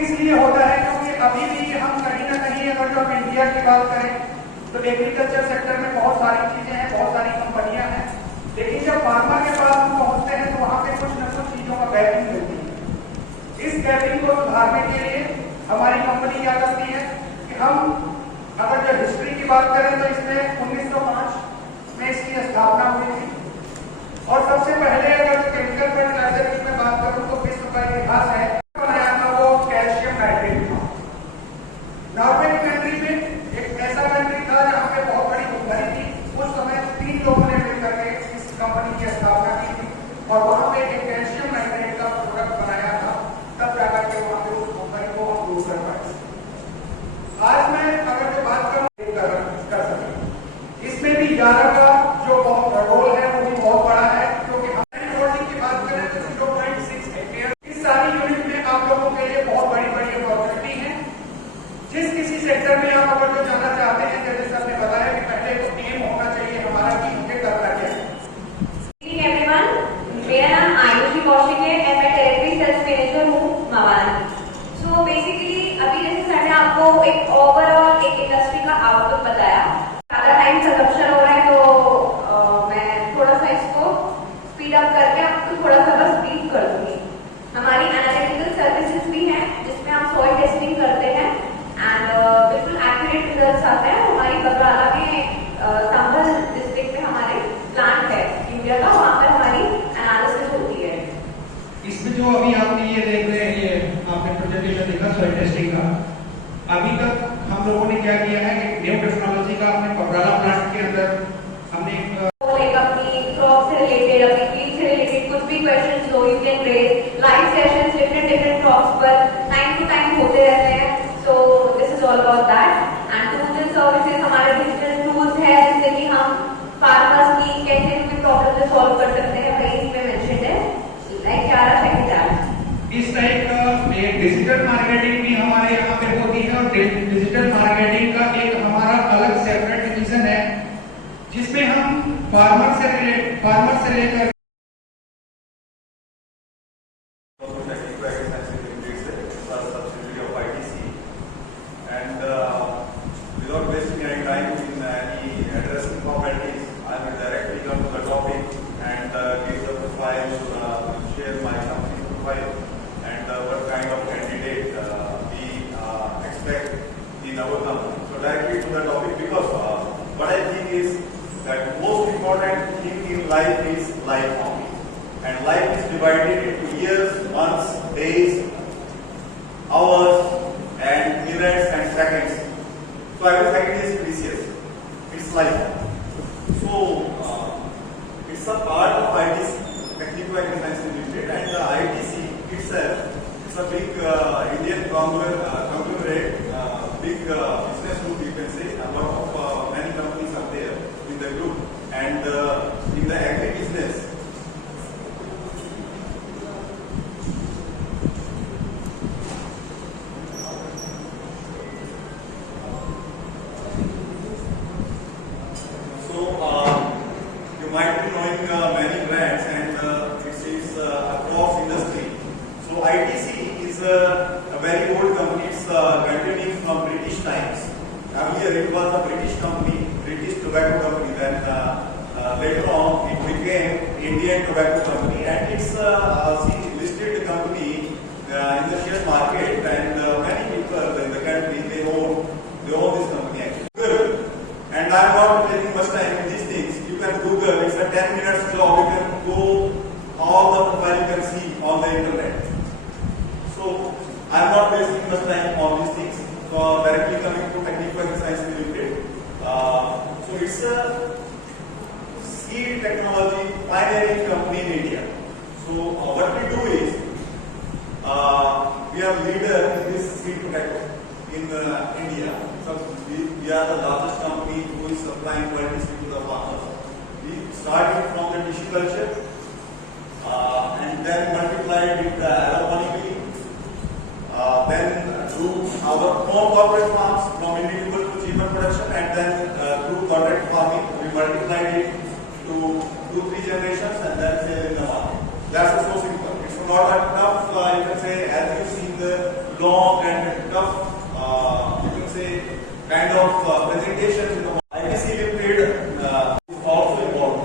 इसलिए होता है क्योंकि अभी भी हम कहीं ना कहीं अगर जो हम इंडिया की बात करें तो एग्रीकल्चर सेक्टर में बहुत सारी चीजें हैं, बहुत सारी कंपनियां हैं, लेकिन जब फार्मर के पास हम पहुंचते हैं तो वहां पे कुछ न कुछ चीजों का गैपिंग मिलती है। इस गैपिंग को सुधारने के लिए हमारी कंपनी क्या करती है कि हम अगर जो हिस्ट्री की बात करें तो इसमें 1905 में इसकी स्थापना हुई थी और सबसे पहले अगर केमिकल फर्टिलाइजर की मैं बात करूं तो विश्व का इतिहास है बनाया था वो कैल्शियम नाइट्रेट था। नॉर्वे की कंट्री में एक ऐसा कंट्री था जहां पे बहुत बड़ी भूखमरी थी। उस समय 3 लोगों ने मिलकर के इस कंपनी की स्थापना की थी और वहां पे एक कैल्शियम नाइट्रेट का प्रोडक्ट बनाया था, तब जाकर के वहां पे उस भूखमरी को हम दूर कर पाए। आज मैं अगर जो बात करूं कर सकें, इसमें भी 11 का जो रोल है वो भी बहुत बड़ा है क्योंकि हम होल्डिंग की बात करें तो 0.6 हेक्टेयर इस सारी यूनिट में आप लोगों के लिए बहुत बड़ी अपॉर्चुनिटी है। जिस किसी सेक्टर में आप अगर जो जाना चाहते हैं, जैसे सर ने बताया कि पहले तो एम होना चाहिए हमारा कि मुझे करना क्या है। मेरा नाम आयुषी कौशिक है और मैं टेरिटरी सेल्स मैनेजर हूँ मवाना। सो बेसिकली अभी जैसे सर ने आपको एक ओवरऑल एक इंडस्ट्री का आउटलुक बताया, ज़्यादा टाइम कंजप्शन हो रहा है तो मैं थोड़ा सा इसको स्पीड अप करके आपको थोड़ा सा बस ब्रीफ कर दूंगी। हमारी एनालिटिकल सर्विसेज भी हैं जिसमें हम सॉइल टेस्टिंग करते हैं एंड बिल्कुल एक्यूरेट रिजल्ट्स आते हैं। हमारी बगराला में संभल डिस्ट्रिक्ट में हमारे प्लांट है यूरिया का, वहाँ पर हमारी एनालिसिस होती है। इसमें जो अभी आपने ये देख रहे हैं, ये आपने प्रेजेंटेशन देखा सॉइल टेस्टिंग का, अभी तक हम लोगों ने क्या किया है कि न्यू टेक्नोलॉजी का अपने पबराला प्लांट के अंदर हमने एक अपनी क्रॉप से रिलेटेड, अपनी फील्ड से रिलेटेड कुछ भी क्वेश्चंस हो, you can raise live sessions different crops पर टाइम टू टाइम होते रहते हैं। So this is all about that and tools and services हमारे डिजिटल टूल्स है जिससे कि हम फार्मर्स की कैसे भी प्रॉब्लम सॉल्व कर सकते हैं, वही इसमें मेंशन है लाइक चारा सेक्टर। इस टाइप का एक डिजिटल मार्केटिंग भी हमारे यहाँ पे होती है और डिजिटल मार्केटिंग का एक हमारा अलग सेपरेट डिवीजन है जिसमें हम फार्मर से लेकर life is life only, and life is divided into years, months, days, hours, and minutes and seconds. So every second is precious. It's life. So it's a part of ITC, Technical Agriculture Limited, and the ITC itself is a big Indian conglomerate, big business group, you can say. A lot of many companies are there in the group, and in the agri-business, so you might be knowing many brands, and it is across industry. So ITC is a very old company. It's continuing from British times. Earlier it was a British company, British tobacco company. Then later on it became Indian Tobacco Company, and it's a listed company in the share market, and many people in the country they own this company actually. Google, and I'm not taking much time in these things. You can Google, it's a 10 minutes job. You can go all the profile you can see on the internet. So I'm not wasting much time on these things. So directly coming to Technical Science Limited. So it's a seed technology pioneering company in India. So what we do is we are leader in this seed tech in India. So we are the largest company who is supplying quality seed to the farmers. We started from the tissue culture and then multiplied it aeroponically. Then through our own corporate farms from individual to cheaper production, and then through contract farming we multiplied it to 2-3 generations and then sell in the market. That's so simple. It's not a tough, you can say, as you see the long and tough, you can say, kind of presentation in the IPC Limited is also involved.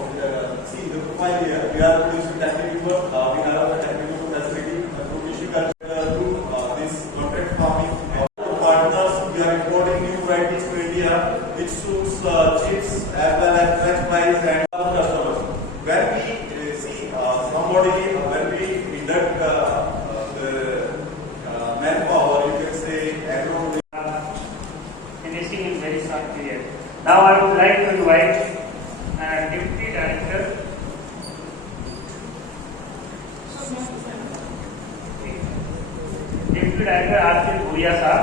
See the profile here, we are producing technical work, we have a technical facility, producing through this contract farming. Partners, we are importing new varieties to India, which suits chips as well as fresh fries and customers. When we see somebody, when we induct the manpower, you can say agro. Finishing in very short period. Now I would like to invite Deputy Director R.K. Bhuria sir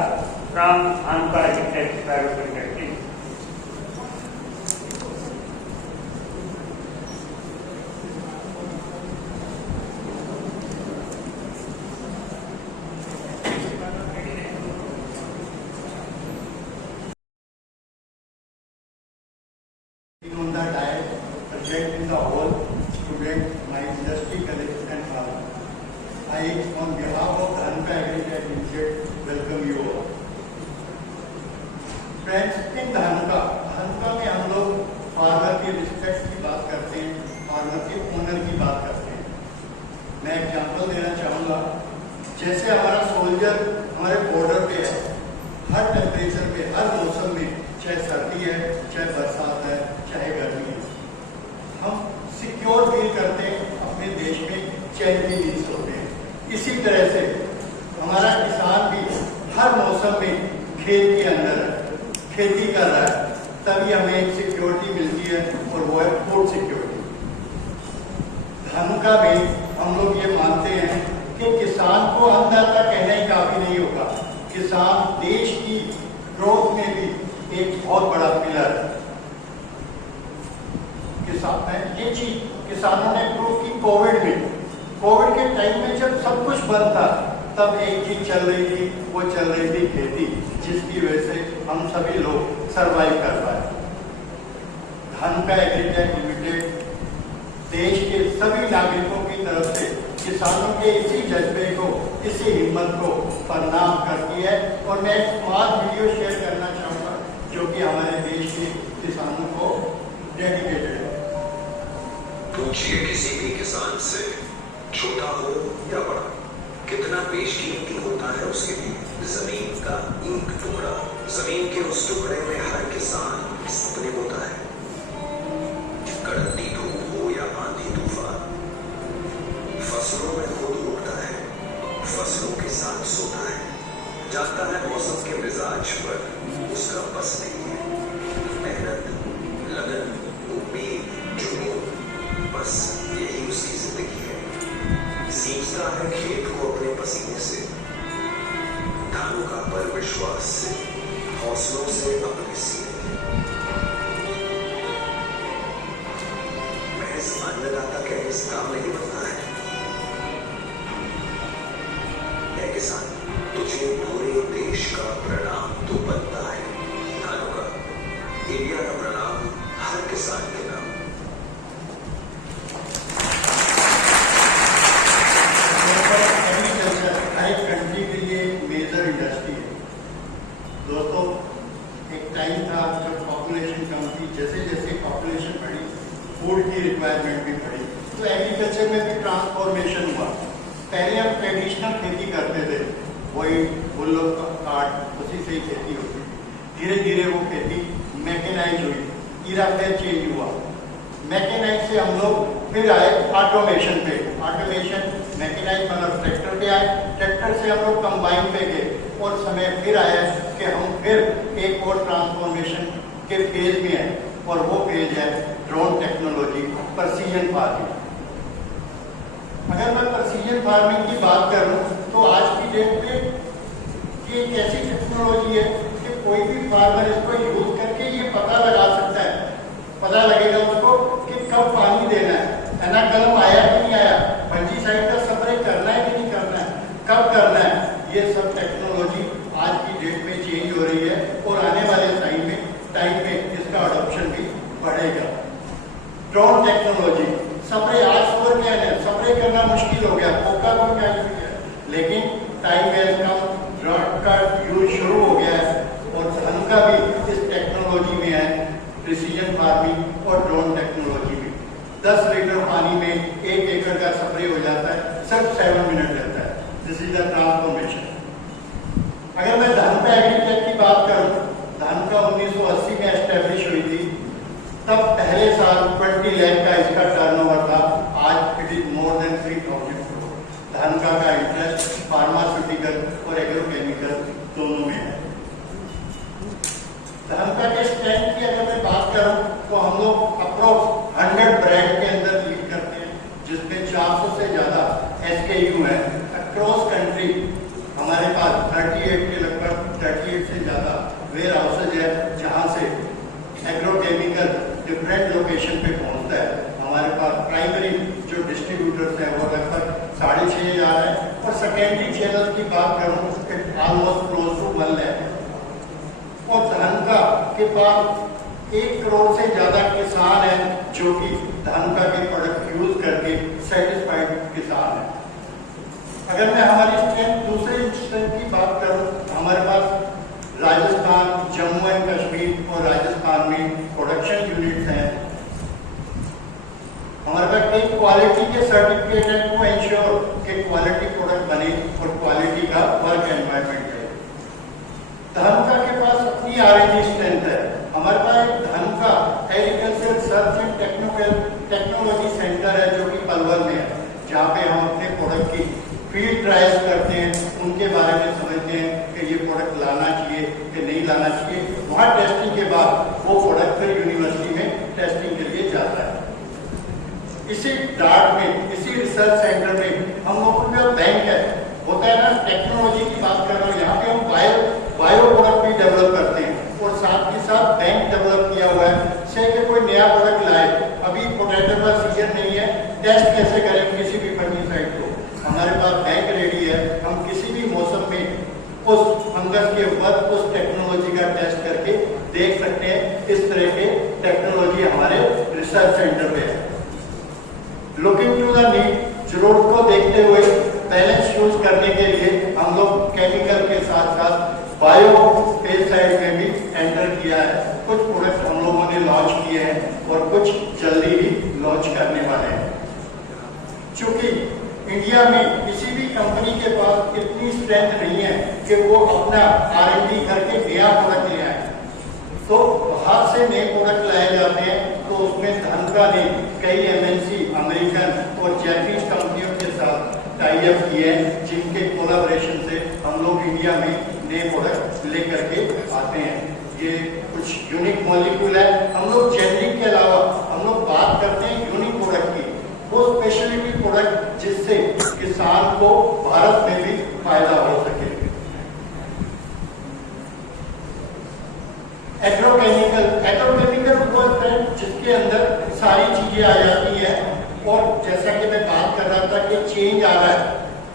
from Dhanuka Agritech Private Limited. Please. On the diet, present in the hall, student, my industry colleagues and father. I, on behalf of Dhanuka Agritech Limited, welcome you all. Friends, in Dhanuka में हम लोग farmer के respect की बात करते हैं, farmer के owner की बात करते हैं। मैं एग्जांपल देना चाहूँगा, जैसे हमारा सोल्जर हमारे बॉर्डर पे है, हर टेम्परेचर पे, हर मौसम में, चाहे सर्दी है, चाहे बरसात है, चाहे गर्मी है, हम सिक्योर फील करते हैं, अपने देश में चैन की नींद सोते हैं। इसी तरह से हमारा किसान भी हर मौसम में खेत के अंदर है, खेती कर रहा है, तभी हमें एक सिक्योरिटी मिलती है और वो है फूड सिक्योरिटी। धानुका में हम लोग ये मानते हैं कि किसान को अन्नदाता कहना ही काफी नहीं होगा, किसान देश की ग्रोथ में भी एक बहुत बड़ा पिलर है। ये चीज किसानों ने प्रूव की कोविड के टाइम में जब सब कुछ बंद था, तब एक चीज चल रही थी, वो चल रही थी खेती, जिसकी वजह से हम सभी लोग सरवाइव कर पाए। धानुका एग्रीटेक लिमिटेड देश के सभी नागरिकों की तरफ से किसानों के इसी जज्बे को, इसी हिम्मत को प्रणाम करती है। और मैं एक 5 वीडियो शेयर करना चाहूँगा जो कि हमारे देश के किसानों को डेडिकेटेड है। पूछिए किसी भी किसान से, छोटा हो या बड़ा, कितना बेशकीमती होता है उसके लिए जमीन का एक टुकड़ा। जमीन के उस टुकड़े में हर किसान सपने बोता है। कड़कती धूप हो या आंधी तूफान, फसलों में खुद उगता है, फसलों के साथ सोता है, जानता है मौसम के मिजाज पर उसका बस नहीं है। मेहनत, लगन, उम्मीद, जुनून, बस यही उसकी जिंदगी है। सींचता है खेत को अपने पसीने से, धानुका पर विश्वास से, हौसलों से अपने सीने। महज अन्नदाता कहने से काम नहीं बनता है। ऐ किसान, तुझे पूरे देश का प्रणाम तो बनता है। धानुका, इंडिया का प्रणाम हर किसान के नाम। दोस्तों, एक टाइम था जब पॉपुलेशन कम थी, जैसे जैसे पॉपुलेशन बढ़ी, फूड की रिक्वायरमेंट भी बढ़ी, तो एग्रीकल्चर में भी ट्रांसफॉर्मेशन हुआ। पहले हम ट्रेडिशनल खेती करते थे, वही बुल्लों का काट, उसी से ही खेती होती। धीरे धीरे वो खेती मैकेनाइज हुई, इरा फिर चेंज हुआ। मैकेनाइज से हम लोग फिर आए ऑटोमेशन पे, ऑटोमेशन मैकेनाइज मतलब ट्रैक्टर पे आए, ट्रैक्टर से हम लोग कंबाइन पे गए, और समय फिर आया कि हम फिर एक और ट्रांसफॉर्मेशन के फेज में हैं, और वो फेज है ड्रोन टेक्नोलॉजी, प्रिसीजन फार्मिंग। अगर मैं प्रिसीजन फार्मिंग की बात करूं तो आज की डेट में ये एक ऐसी टेक्नोलॉजी है कि कोई भी फार्मर इसको यूज करके ये पता लगा सकता है, पता लगेगा उसको कि कब पानी देना है ना, कलम आया कि नहीं आया, फंजीसाइड का स्प्रे करना है कि नहीं करना है, कब करना है। ये सब टेक्नोलॉजी आज की डेट में चेंज हो रही है, और आने वाले टाइम में इसका अडॉप्शन भी बढ़ेगा। ड्रोन टेक्नोलॉजी, स्प्रे आज सुपर कैन है, स्प्रे करना मुश्किल हो गया, कोका को क्या है, लेकिन टाइम वेल कम, ड्रोन का यूज शुरू हो गया है और धन का भी इस टेक्नोलॉजी में है, प्रिसीजन फार्मिंग और ड्रोन टेक्नोलॉजी में 10 लीटर पानी में 1 एकड़ का स्प्रे हो जाता है, सिर्फ 7 मिनट लगता है। This is the transformation. अगर मैं धन का एग्रीटेक की बात करूं, धन का 1980 में एस्टेब्लिश हुई थी, तब पहले साल 20 लाख का इसका टर्नओवर था, आज it is more than 3000 crore. Dhanuka का इंटरेस्ट फार्मास्यूटिकल और एग्रोकेमिकल दोनों में है। धनका के स्ट्रेंथ की अगर मैं बात करूं तो हम लोग अप्रोक्स 100 ब्रांड के अंदर लीड करते हैं, जिसमें 400 से ज्यादा SKU है अक्रॉस कंट्री। हमारे पास 38 के लगभग 38 से ज्यादा वेयर हाउसेज है, जहां से एग्रोकेमिकल डिफरेंट लोकेशन पे पहुंचता है। हमारे पास प्राइमरी जो डिस्ट्रीब्यूटर्स हैं वो लगभग 6,500 है और सेकेंडरी चैनल की बात करूं ऑलमोस्ट क्लोज टू 1 लाख। और धनका के पास 1 करोड़ से ज्यादा किसान हैं जो कि धनका के प्रोडक्ट यूज करके सेटिस्फाइड किसान हैं। अगर मैं हमारी स्ट्रेंथ दूसरे स्ट्रेंथ की बात करूं, हमारे पास राजस्थान, जम्मू एंड कश्मीर और राजस्थान में प्रोडक्शन यूनिट्स हैं। हमारे पास कई क्वालिटी के सर्टिफिकेट हैं टू एंश्योर कि क्वालिटी प्रोडक्ट बने और क्वालिटी का वर्क एनवायरनमेंट है। धनका के पास अपनी R&D स्ट्रेंथ है। हमारे पास Dhanuka agriculture research and technology centre है जो कि पलवल में है, जहाँ पे हम अपने प्रोडक्ट की फील्ड ट्रायल्स करते हैं, उनके बारे में समझते हैं कि ये प्रोडक्ट लाना चाहिए कि नहीं लाना चाहिए। वहाँ टेस्टिंग के बाद वो प्रोडक्ट फिर यूनिवर्सिटी में टेस्टिंग के लिए जाता है। इसी डार्ट में, इसी रिसर्च सेंटर में हम लोगों का बैंक है, होता है ना, टेक्नोलॉजी की बात कर रहा हूँ, यहाँ पे हम बायो प्रोडक्ट भी डेवलप करते हैं और साथ ही साथ बैंक डेवलप किया हुआ है से कि कोई नया प्रोडक्ट लाए, अभी पोटैटो का सीजन नहीं है, टेस्ट कैसे करें किसी भी फंगिसाइड को, हमारे पास बैंक रेडी है। हम किसी भी मौसम में उस फंगस के ऊपर उस टेक्नोलॉजी का टेस्ट करके देख सकते हैं। इस तरह के टेक्नोलॉजी हमारे रिसर्च सेंटर पे है। लुकिंग टू द नीड, जरूरत को देखते हुए बैलेंस यूज करने के लिए हम लोग केमिकल के साथ साथ बायो पेस्टिसाइड में भी एंटर किया है। कुछ प्रोडक्ट हम लोगों ने लॉन्च किए हैं और कुछ जल्दी ही लॉन्च करने वाले हैं। चूंकि इंडिया में किसी भी कंपनी के पास इतनी स्ट्रेंथ नहीं है कि वो अपना R&D करके नया प्रोडक्ट ले आए, तो बाहर से नए प्रोडक्ट लाए जाते हैं। तो उसमें धनका ने कई MNC अमेरिकन और जैपनीज कंपनियों के साथ टाई अप किए हैं, जिनके कोलैबोरेशन से हम लोग इंडिया में नए प्रोडक्ट लेकर के आते हैं। ये कुछ यूनिक मॉलिक्यूल है। हम लोग जेनरिक के अलावा हम लोग बात करते हैं यूनिक प्रोडक्ट की, वो स्पेशलिटी प्रोडक्ट जिससे किसान को भारत में भी फायदा हो सके। एग्रोकेमिकल वो ट्रेंड जिसके अंदर सारी चीजें आ जाती हैं और जैसा कि मैं बात कर रहा था कि चेंज आ रहा है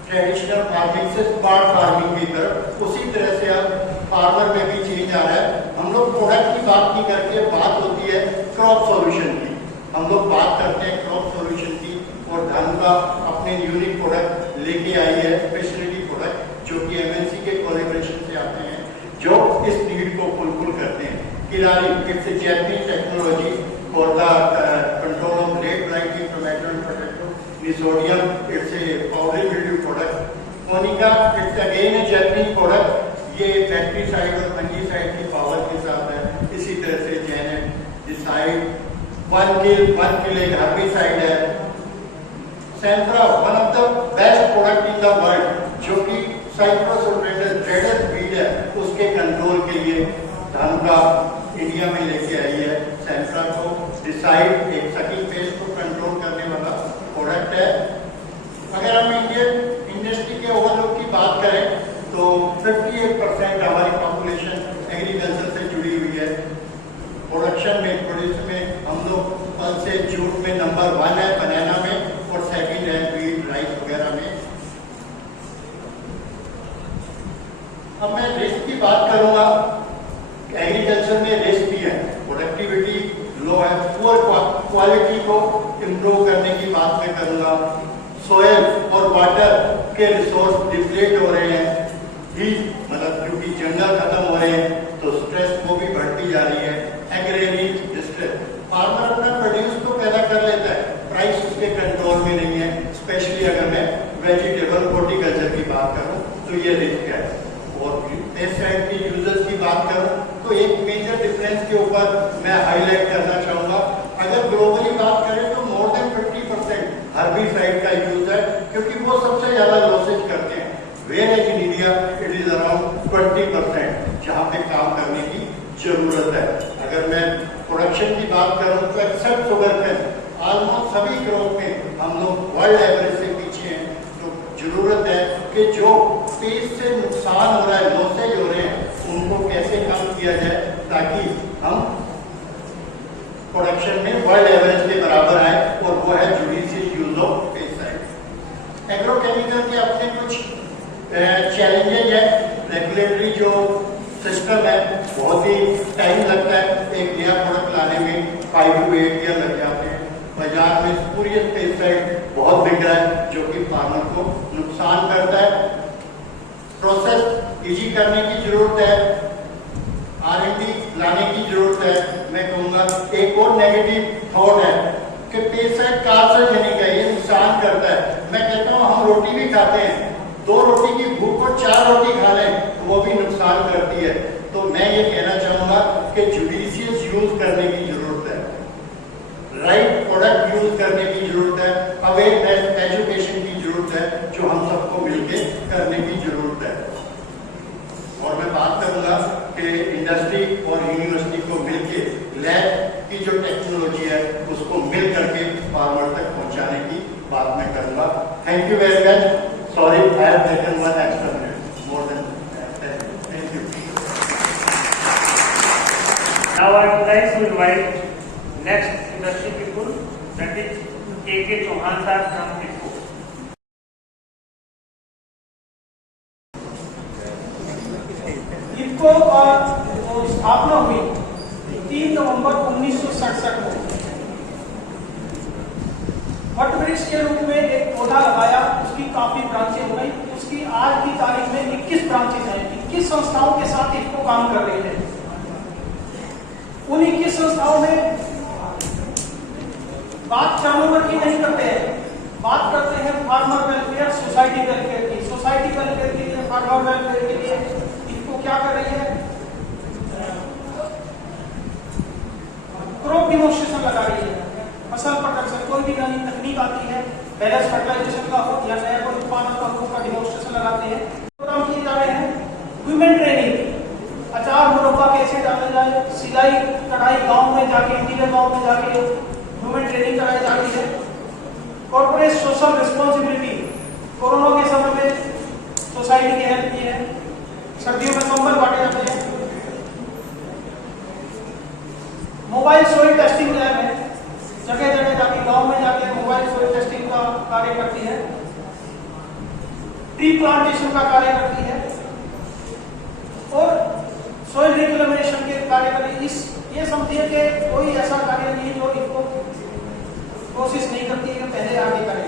ट्रेडिशनल फार्मिंग से स्मार्ट फार्मिंग की तरफ, उसी तरह से अब फार्मर में भी चेंज आ रहा है। हम लोग प्रोडक्ट की बात नहीं करके बात होती है क्रॉप सॉल्यूशन की, हम लोग बात करते हैं क्रॉप सॉल्यूशन की। और धनका अपने यूनिक प्रोडक्ट लेके आई है, स्पेशलिटी प्रोडक्ट जो कि MNC के कोलैबोरेशन से आते हैं, जो इस नीड को फुलफिल करते हैं। Kirari, it's a Japanese technology for the control of late blighting tomato and potato. Nissodium, it's a powder mildew product. Monica, it's again a Japanese product, ये पेस्टिसाइड और फंगिसाइड की पावर के साथ है। इसी तरह से जेनेट डिसाइड 1 किल एक हर्बिसाइड है। Sentra, one of the best product in the world, जो कि साइप्रोसोल्फेटस वीड है, उसके कंट्रोल के लिए धनका इंडिया में लेके आई है। सेंट्रा को डिसाइड एक सकिंग पेस्ट को कंट्रोल करने वाला प्रोडक्ट है। अगर हम इंडियन इंडस्ट्री के ओवरऑल की बात करें तो 58% हमारी पॉपुलेशन एग्रीकल्चर से जुड़ी हुई है। प्रोडक्शन में, प्रोड्यूस में हम लोग फल से जूट में नंबर 1 है, बनाना में, और सेकंड है वीट, राइस वगैरह में। अब मैं रिस्क की बात करूंगा। एग्रीकल्चर में रिस्क भी है, प्रोडक्टिविटी लो है, पुअर क्वालिटी को इम्प्रूव करने की बात मैं करूँगा। सोयल और वाटर के रिसोर्स डिप्लीट हो रहे हैं, हीट मतलब क्योंकि जंगल खत्म हो रहे हैं तो स्ट्रेस वो भी बढ़ती जा रही है। एग्रेरियन डिस्ट्रेस, फार्मर अपना प्रोड्यूस तो पैदा कर लेता है, प्राइस उसके कंट्रोल में नहीं है। स्पेशली अगर मैं वेजिटेबल हॉर्टिकल्चर की बात करूं तो ये रिस्क है। और पेस्टिसाइड के यूजर्स की बात करूं तो एक मेजर डिफरेंस के ऊपर मैं हाईलाइट करना चाहूंगा। अगर ग्लोबली बात करें तो मोर देन 50% हर्बिसाइड का यूज है, क्योंकि वो सबसे ज्यादा लॉसेज करते हैं। Where in India it is around 20%, जहां पे काम करने की जरूरत है। अगर मैं प्रोडक्शन की बात करूं तो एक्सेप्ट शुगर केन ऑलमोस्ट सभी क्रॉप में हम लोग वर्ल्ड एवरेज से पीछे हैं। तो जरूरत है कि जो पेस्ट से नुकसान हो रहा है, लॉसेज हो रहे हैं, उनको कैसे कम किया जाए ताकि हम प्रोडक्शन में वर्ल्ड एवरेज के बराबर आए, और वो है judicious use of pesticide. Agrochemical के अपने कुछ चैलेंजेज है। रेगुलेटरी जो सिस्टम है बहुत ही टाइम लगता है, एक नया प्रोडक्ट लाने में 5 to 8 ईयर लग जाते हैं। बाजार में स्पूरियस पेस्टिसाइड बहुत बिक रहा है जो कि फार्मर को नुकसान करता है। प्रोसेस इजी करने की जरूरत है, R&D लाने की जरूरत है। मैं कहूँगा एक और नेगेटिव थॉट है कि पेस्टिसाइड कार्सिनोजेनिक है, ये नुकसान करता है। मैं कहता हूँ हम रोटी भी खाते हैं, 2 रोटी की भूख और 4 रोटी खा लें तो वो भी नुकसान करती है। तो मैं ये कहना चाहूँगा कि जुडिशियस यूज करने की जरूरत है, राइट प्रोडक्ट यूज करने की जरूरत है, अवेयरनेस एजुकेशन की जरूरत है, जो हम सबको मिलकर करने की जरूरत है। और मैं बात करूंगा कि इंडस्ट्री और यूनिवर्सिटी को मिलकर लैब की जो टेक्नोलॉजी है उसको मिल करके फार्मर तक पहुंचाने की बात मैं करूंगा। Thank you very much. Sorry I have taken 1 extra minute more than that. Thank you. Now I would like to invite next industry people, that is K.K. Chauhan sir from IFFCO. IFFCO का जो स्थापना हुई 3 नवंबर 1967 को। What वृक्ष के रूप में एक पौधा लगाया, उसकी काफी ब्रांचें हो गई। उसकी आज की तारीख में 21 ब्रांचेज हैं। 21 संस्थाओं के साथ इफ्को काम कर रही है। उन 21 संस्थाओं में बात टर्नओवर की नहीं करते हैं, बात करते हैं फार्मर वेलफेयर, सोसाइटी वेलफेयर की। सोसाइटी वेलफेयर के लिए, फार्मर वेलफेयर के लिए इफ्को क्या कर रही है? क्रॉप डिमोन्स्ट्रेशन लगा रही है। फसल प्रोडक्शन, कोई भी नई तकनीक आती है, बैलेंस फर्टिलाइजेशन का हो या नया कोई उत्पादन का हो, उसका डिमोन्स्ट्रेशन लगाते हैं। प्रोग्राम किए जा रहे हैं ह्यूमन ट्रेनिंग, अचार मुरब्बा कैसे डाला जाए, सिलाई कढ़ाई गांव में जाके, इंटीरियर गांव में जाके ह्यूमन ट्रेनिंग कराई जा रही है। कॉर्पोरेट सोशल रिस्पॉन्सिबिलिटी, कोरोना के समय में सोसाइटी की हेल्प की है। सर्दियों में कंबल बांटे जाते हैं। मोबाइल सोइल टेस्टिंग लैब है, जगह जगह जाके गांव में जाके मोबाइल सोइल टेस्टिंग का कार्य करती है। ट्री प्लांटेशन का कार्य करती है और सोइल रिक्लेमेशन के कार्य करती है। ये समझिए कि कोई ऐसा कार्य नहीं जो इनको कोशिश नहीं करती है कि पहले आगे करें।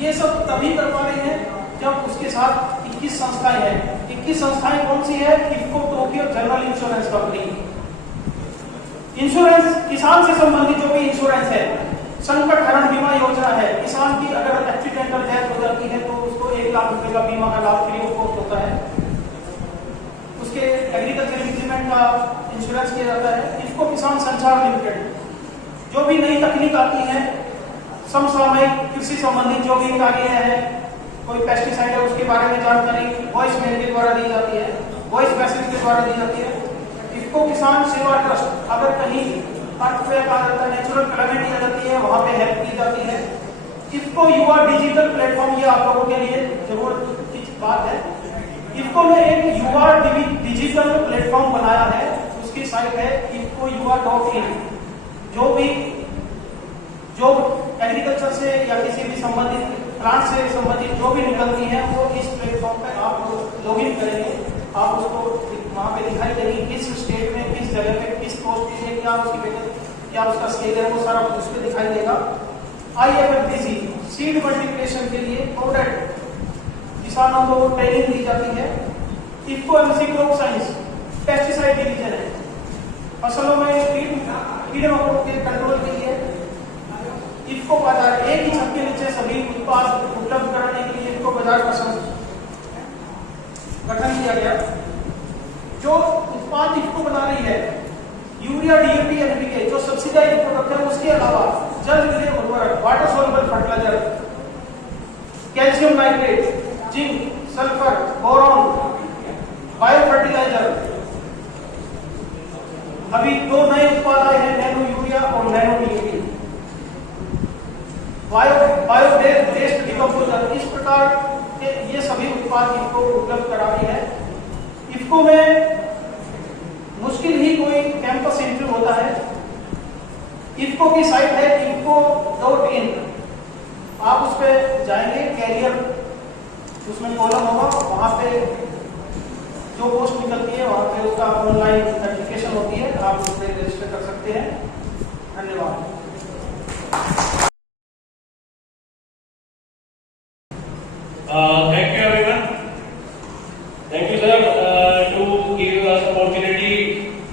ये सब तभी कर पा रहे हैं जब उसके साथ 21 संस्थाएं हैं। 21 संस्थाएं कौन सी है? IFFCO, Tokyo general insurance company. Insurance, किसान से संबंधित जो भी इंश्योरेंस है, संकट हरण बीमा योजना है। किसान की अगर एक्सीडेंटल डेथ हो जाती है तो उसको 1 लाख रुपए का बीमा का लाभ फ्री ऑफ कॉस्ट होता है। उसके एग्रीकल्चर इंप्लीमेंट का इंश्योरेंस किया जाता है। इसको किसान संचार लिमिटेड, जो भी नई तकनीक आती है, समसामयिक कृषि संबंधित जो भी कार्य है, कोई पेस्टिसाइड है उसके बारे में जानकारी वॉइस मेल के द्वारा दी जाती है, वॉइस मैसेज के द्वारा दी जाती है। इसको किसान सेवा ट्रस्ट, अगर कहीं अर्थक्वेक आ जाता है, नेचुरल कैलेमिटी आ जाती है, वहां पे हेल्प की जाती है। इसको युवा डिजिटल प्लेटफॉर्म, ये आप लोगों के लिए जरूरत की बात है। इफ्को ने एक युवा डिजिटल प्लेटफॉर्म बनाया है, उसकी साइट है ifcoyuva.in। जो एग्रीकल्चर से या किसी भी संबंधित प्लांट से संबंधित जो भी निकलती है वो इस प्लेटफॉर्म पे आप लॉगिन करेंगे, आप उसको वहाँ पे दिखाई देगी किस स्टेट में, किस जगह पे, किस पोस्ट पे, क्या उसकी क्या उसका स्केल है, वो सारा उस पर दिखाई देगा। IFFBC सीड मल्टीप्लिकेशन के लिए प्रोडक्ट किसानों को ट्रेनिंग दी जाती है। IFFCO MC crop science pesticide division है, फसलों में कीड़े मकोड़ों के कंट्रोल के लिए। इफ्को बाजार एक ही छत के नीचे सभी उत्पाद उपलब्ध कराने के लिए इफ्को बाजार का गठन किया गया। जो उत्पाद इफ्को बना रही है, यूरिया, DAP, NPK जो सब्सिडाइज्ड प्रोडक्ट है, उसके अलावा जल विलेय उर्वरक, water soluble fertiliser, calcium nitrate, zinc, sulphur, boron, bio fertiliser. अभी 2 नए उत्पाद आए हैं, नैनो यूरिया और नैनो DAP। बायोबेस्ड डिकम्पोजर, इस प्रकार के ये सभी उत्पाद इफ्को उपलब्ध करा रही है। इफ्को में मुश्किल ही कोई कैंपस इंटरव्यू होता है। इफ्को की साइट है ifco.in, आप उस पर जाएंगे, कैरियर उसमें कॉलम होगा, वहां पे जो पोस्ट निकलती है वहां पे उसका ऑनलाइन एप्लीकेशन होती है, आप उस पर रजिस्टर कर सकते हैं। धन्यवाद। Thank you everyone. Thank you sir to give us opportunity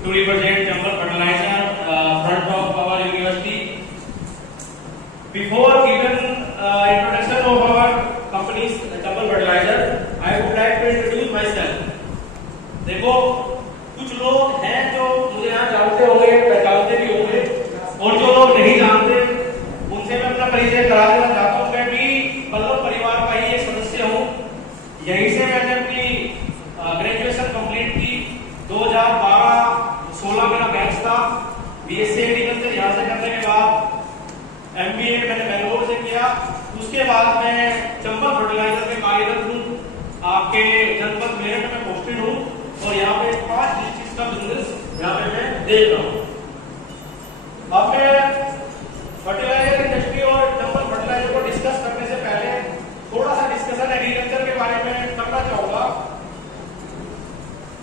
to represent Chambal Fertilizer front of our university. Before giving introduction of our company's Chambal Fertilizer, I would like to introduce myself. देखो कुछ लोग हैं जो मुझे यहाँ जानते होंगे, पहचानते भी होंगे, और जो लोग नहीं जानते उनसे मैं अपना परिचय करा देना चाहता हूँ। मैं भी पल्लव परिवार का ही एक सदस्य हूँ। यहीं से मैंने अपनी ग्रेजुएशन कंप्लीट की। 2012-16 मेरा बैच था। BSc एग्रीकल्चर यहाँ से करने के बाद MBA मैंने बेंगलोर से किया। उसके बाद मैं चंबल फर्टिलाइजर में कार्यरत हूँ। आपके जनपद मेरठ में पोस्टेड हूँ और यहाँ पे 5 डिस्ट्रिक्ट का बिजनेस यहाँ पे मैं देख रहा हूँ। अब मैं फर्टिलाइजर इंडस्ट्री और चंबल फर्टिलाइजर को डिस्कस करने से पहले थोड़ा सा डिस्कशन एग्रीकल्चर के बारे में करना चाहूंगा।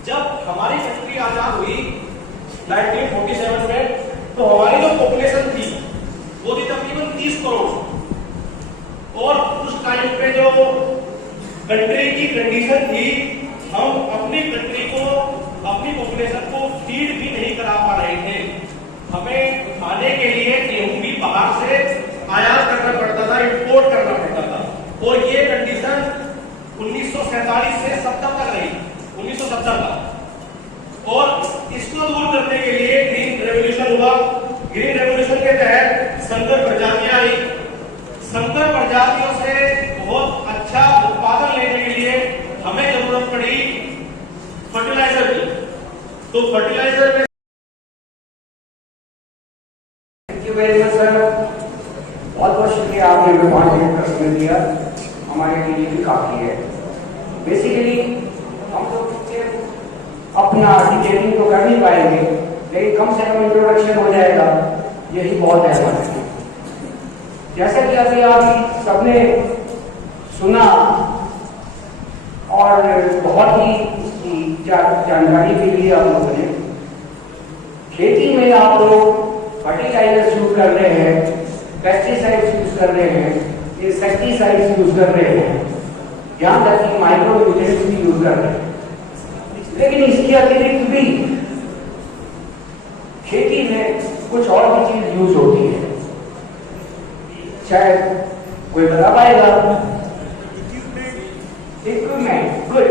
जब हमारी कंट्री आजाद हुई 1947 में, तो हमारी जो पॉपुलेशन थी वो थी तकरीबन 30 करोड़। और उस टाइम पे जो कंट्री की कंडीशन थी, हम अपनी कंट्री को, अपनी पॉपुलेशन को फीड भी नहीं करा पा रहे थे। हमें खाने के लिए गेहूं भी बाहर से आयात करना पड़ता था, इंपोर्ट करना पड़ता था। और ये कंडीशन 1947 से 70 तक रही, 1970 तक। और इसको दूर करने के लिए ग्रीन रेवोल्यूशन हुआ। ग्रीन रेवोल्यूशन के तहत संकर प्रजातियां आई। संकर प्रजातियों से बहुत अच्छा उत्पादन लेने के लिए हमें जरूरत पड़ी फर्टिलाइजर की। तो फर्टिलाइजर में वेरी मच सर, बहुत बहुत शुक्रिया आपने हमें 5 मिनट का समय दिया, हमारे लिए भी काफी है। बेसिकली हम लोग अपना डिटेलिंग तो कर नहीं पाएंगे, लेकिन कम से कम इंट्रोडक्शन हो जाएगा, यही बहुत है हमारे लिए। जैसा कि अभी आप सबने सुना और बहुत ही जानकारी के लिए आप लोगों ने, खेती में आप लोग फर्टिलाइजर्स यूज कर रहे हैं, पेस्टिसाइड्स यूज कर रहे हैं, इंसेक्टिसाइड्स यूज कर रहे हैं, यहाँ तक कि माइक्रो न्यूट्रिएंट्स भी यूज कर रहे हैं। लेकिन इसके अतिरिक्त भी खेती में कुछ और भी चीज यूज होती है, शायद कोई बता पाएगा? Equipment, good.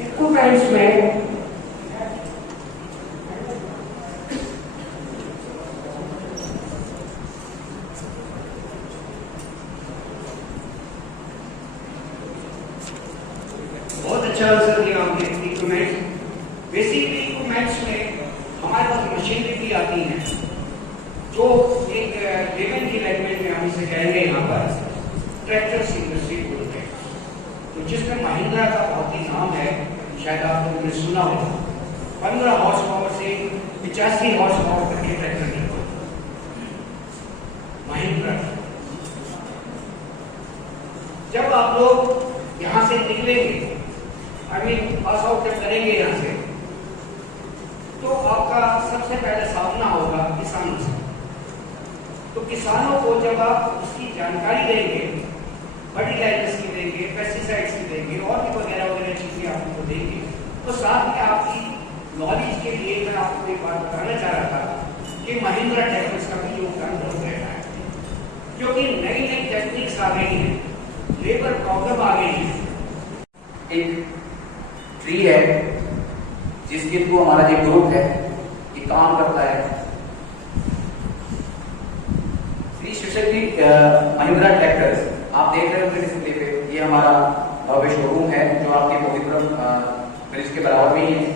इक्विपमेंट्स में अच्छा आंसर दिया आपने। इक्विपमेंट्स, बेसिकली इक्विपमेंट्स में हमारे पास मशीनरी भी आती हैं, जो एक लेमन की लैंग्वेज में हम इसे कहेंगे यहाँ पर ट्रैक्टर्स इंडस्ट्री बोलते हैं। तो जिसमें महिंद्रा का बहुत ही नाम है, शायद आप लोगों ने सुना होगा। 15 हॉर्स पावर से 85 हॉर्स पावर तक के ट्रैक्टर निकलते महिंद्रा। जब आप लोग यहाँ से निकलेंगे, पास आउट जब करेंगे यहाँ से, तो आपका सबसे पहले सामना होगा किसानों से। तो किसानों को जब आप उसकी जानकारी देंगे, फर्टिलाइजर्स की देंगे, पेस्टिसाइड्स की देंगे और भी वगैरह वगैरह चीजें आप उनको देंगे, तो साथ में आपकी नॉलेज के लिए मैं आपको एक बात बताना चाह रहा था कि महिंद्रा ट्रैक्टर्स का भी योगदान बहुत रहता है, क्योंकि नई नई टेक्निक्स आ गई हैं, लेबर प्रॉब्लम आ गई है। एक ट्री है जिसके थ्रू हमारा जो ग्रुप है ये काम करता है। श्री शिवशक्ति महिंद्रा ट्रैक्टर्स आप देख रहे हो डिस्प्ले पे, ये हमारा भव्य शोरूम है जो आपके मोहितपुरम ब्रिज के बराबर में ही है।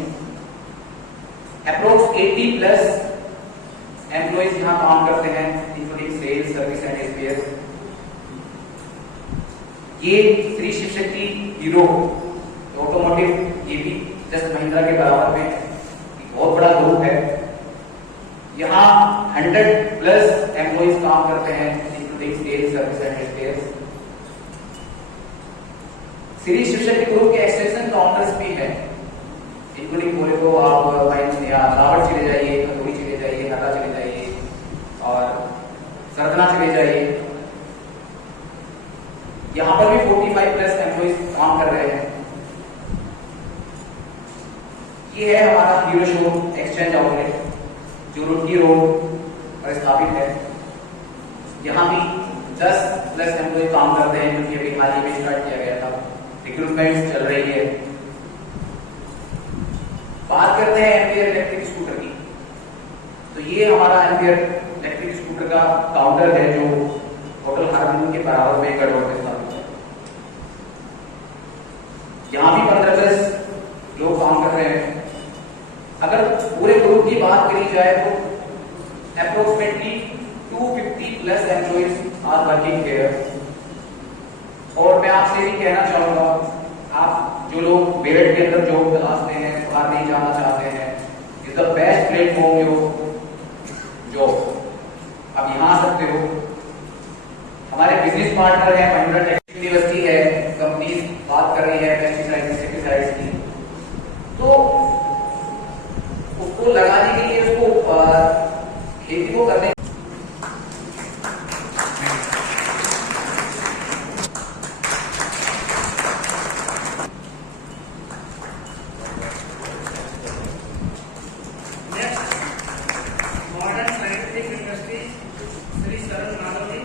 अप्रोक्स 80+ एम्प्लॉइज यहाँ काम करते हैं, including sales, service and spares. ये श्री शिवशक्ति हीरो ऑटोमोटिव, ये भी जस्ट महिंद्रा के बराबर में एक बहुत बड़ा ग्रुप है। यहाँ 100+ एम्प्लॉइज काम करते हैं, including sales, service and spares. Shri Shivshakti group के एक्सटेंशन काउंटर्स भी हैं, इंक्लूडिंग बोले तो आप रावट चले जाइए, खतौड़ी चले जाइए, हरदा चले जाइए और सरदना चले जाइए। यहाँ पर भी 45+ एम्प्लॉइज काम कर रहे हैं। ये है हमारा हीरो शोरूम एक्सचेंज आउटलेट जो रुड़की रोड पर स्थापित है। यहाँ भी 10+ एम्प्लॉइज काम करते हैं, क्योंकि अभी हाल ही में स्टार्ट किया गया था, रिक्रूटमेंट चल रही है। बात करते हैं एम्पियर इलेक्ट्रिक स्कूटर की, तो ये हमारा एम्पियर इलेक्ट्रिक स्कूटर का काउंटर है जो होटल हार्मोनी के बराबर में गढ़वाल में स्थापित है। यहाँ भी 15+ लोग काम कर रहे हैं। अगर पूरे ग्रुप की बात करी जाए तो approximately 250+ employees are working here. और मैं आपसे भी कहना चाहूंगा, आप जो लोग मेरठ के अंदर जॉब तलाशते हैं, बाहर नहीं जाना चाहते हैं, is the best platform your job. आप यहाँ आ सकते हो। हमारे बिजनेस पार्टनर है महिंद्रा टेक यूनिवर्सिटी है, कंपनीज बात कर रही है पेस्टिसाइड इंसेक्टिसाइड्स की, तो उसको लगाने के लिए, उसको खेती को करने मॉडर्न साइंटिफिक इंडस्ट्री श्री सरल माधव जी।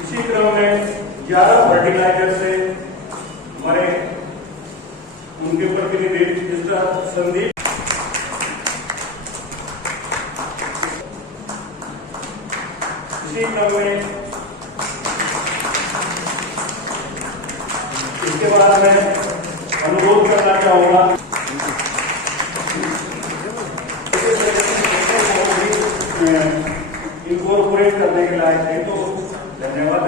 इसी क्रम में 11 फर्टिलाइजर से हमारे उनके प्रतिनिधि मिस्टर संदीप, इसी क्रम में इसके बाद मैं अनुरोध करना चाहूंगा इनकॉर्पोरेट करने के लायक है, तो धन्यवाद।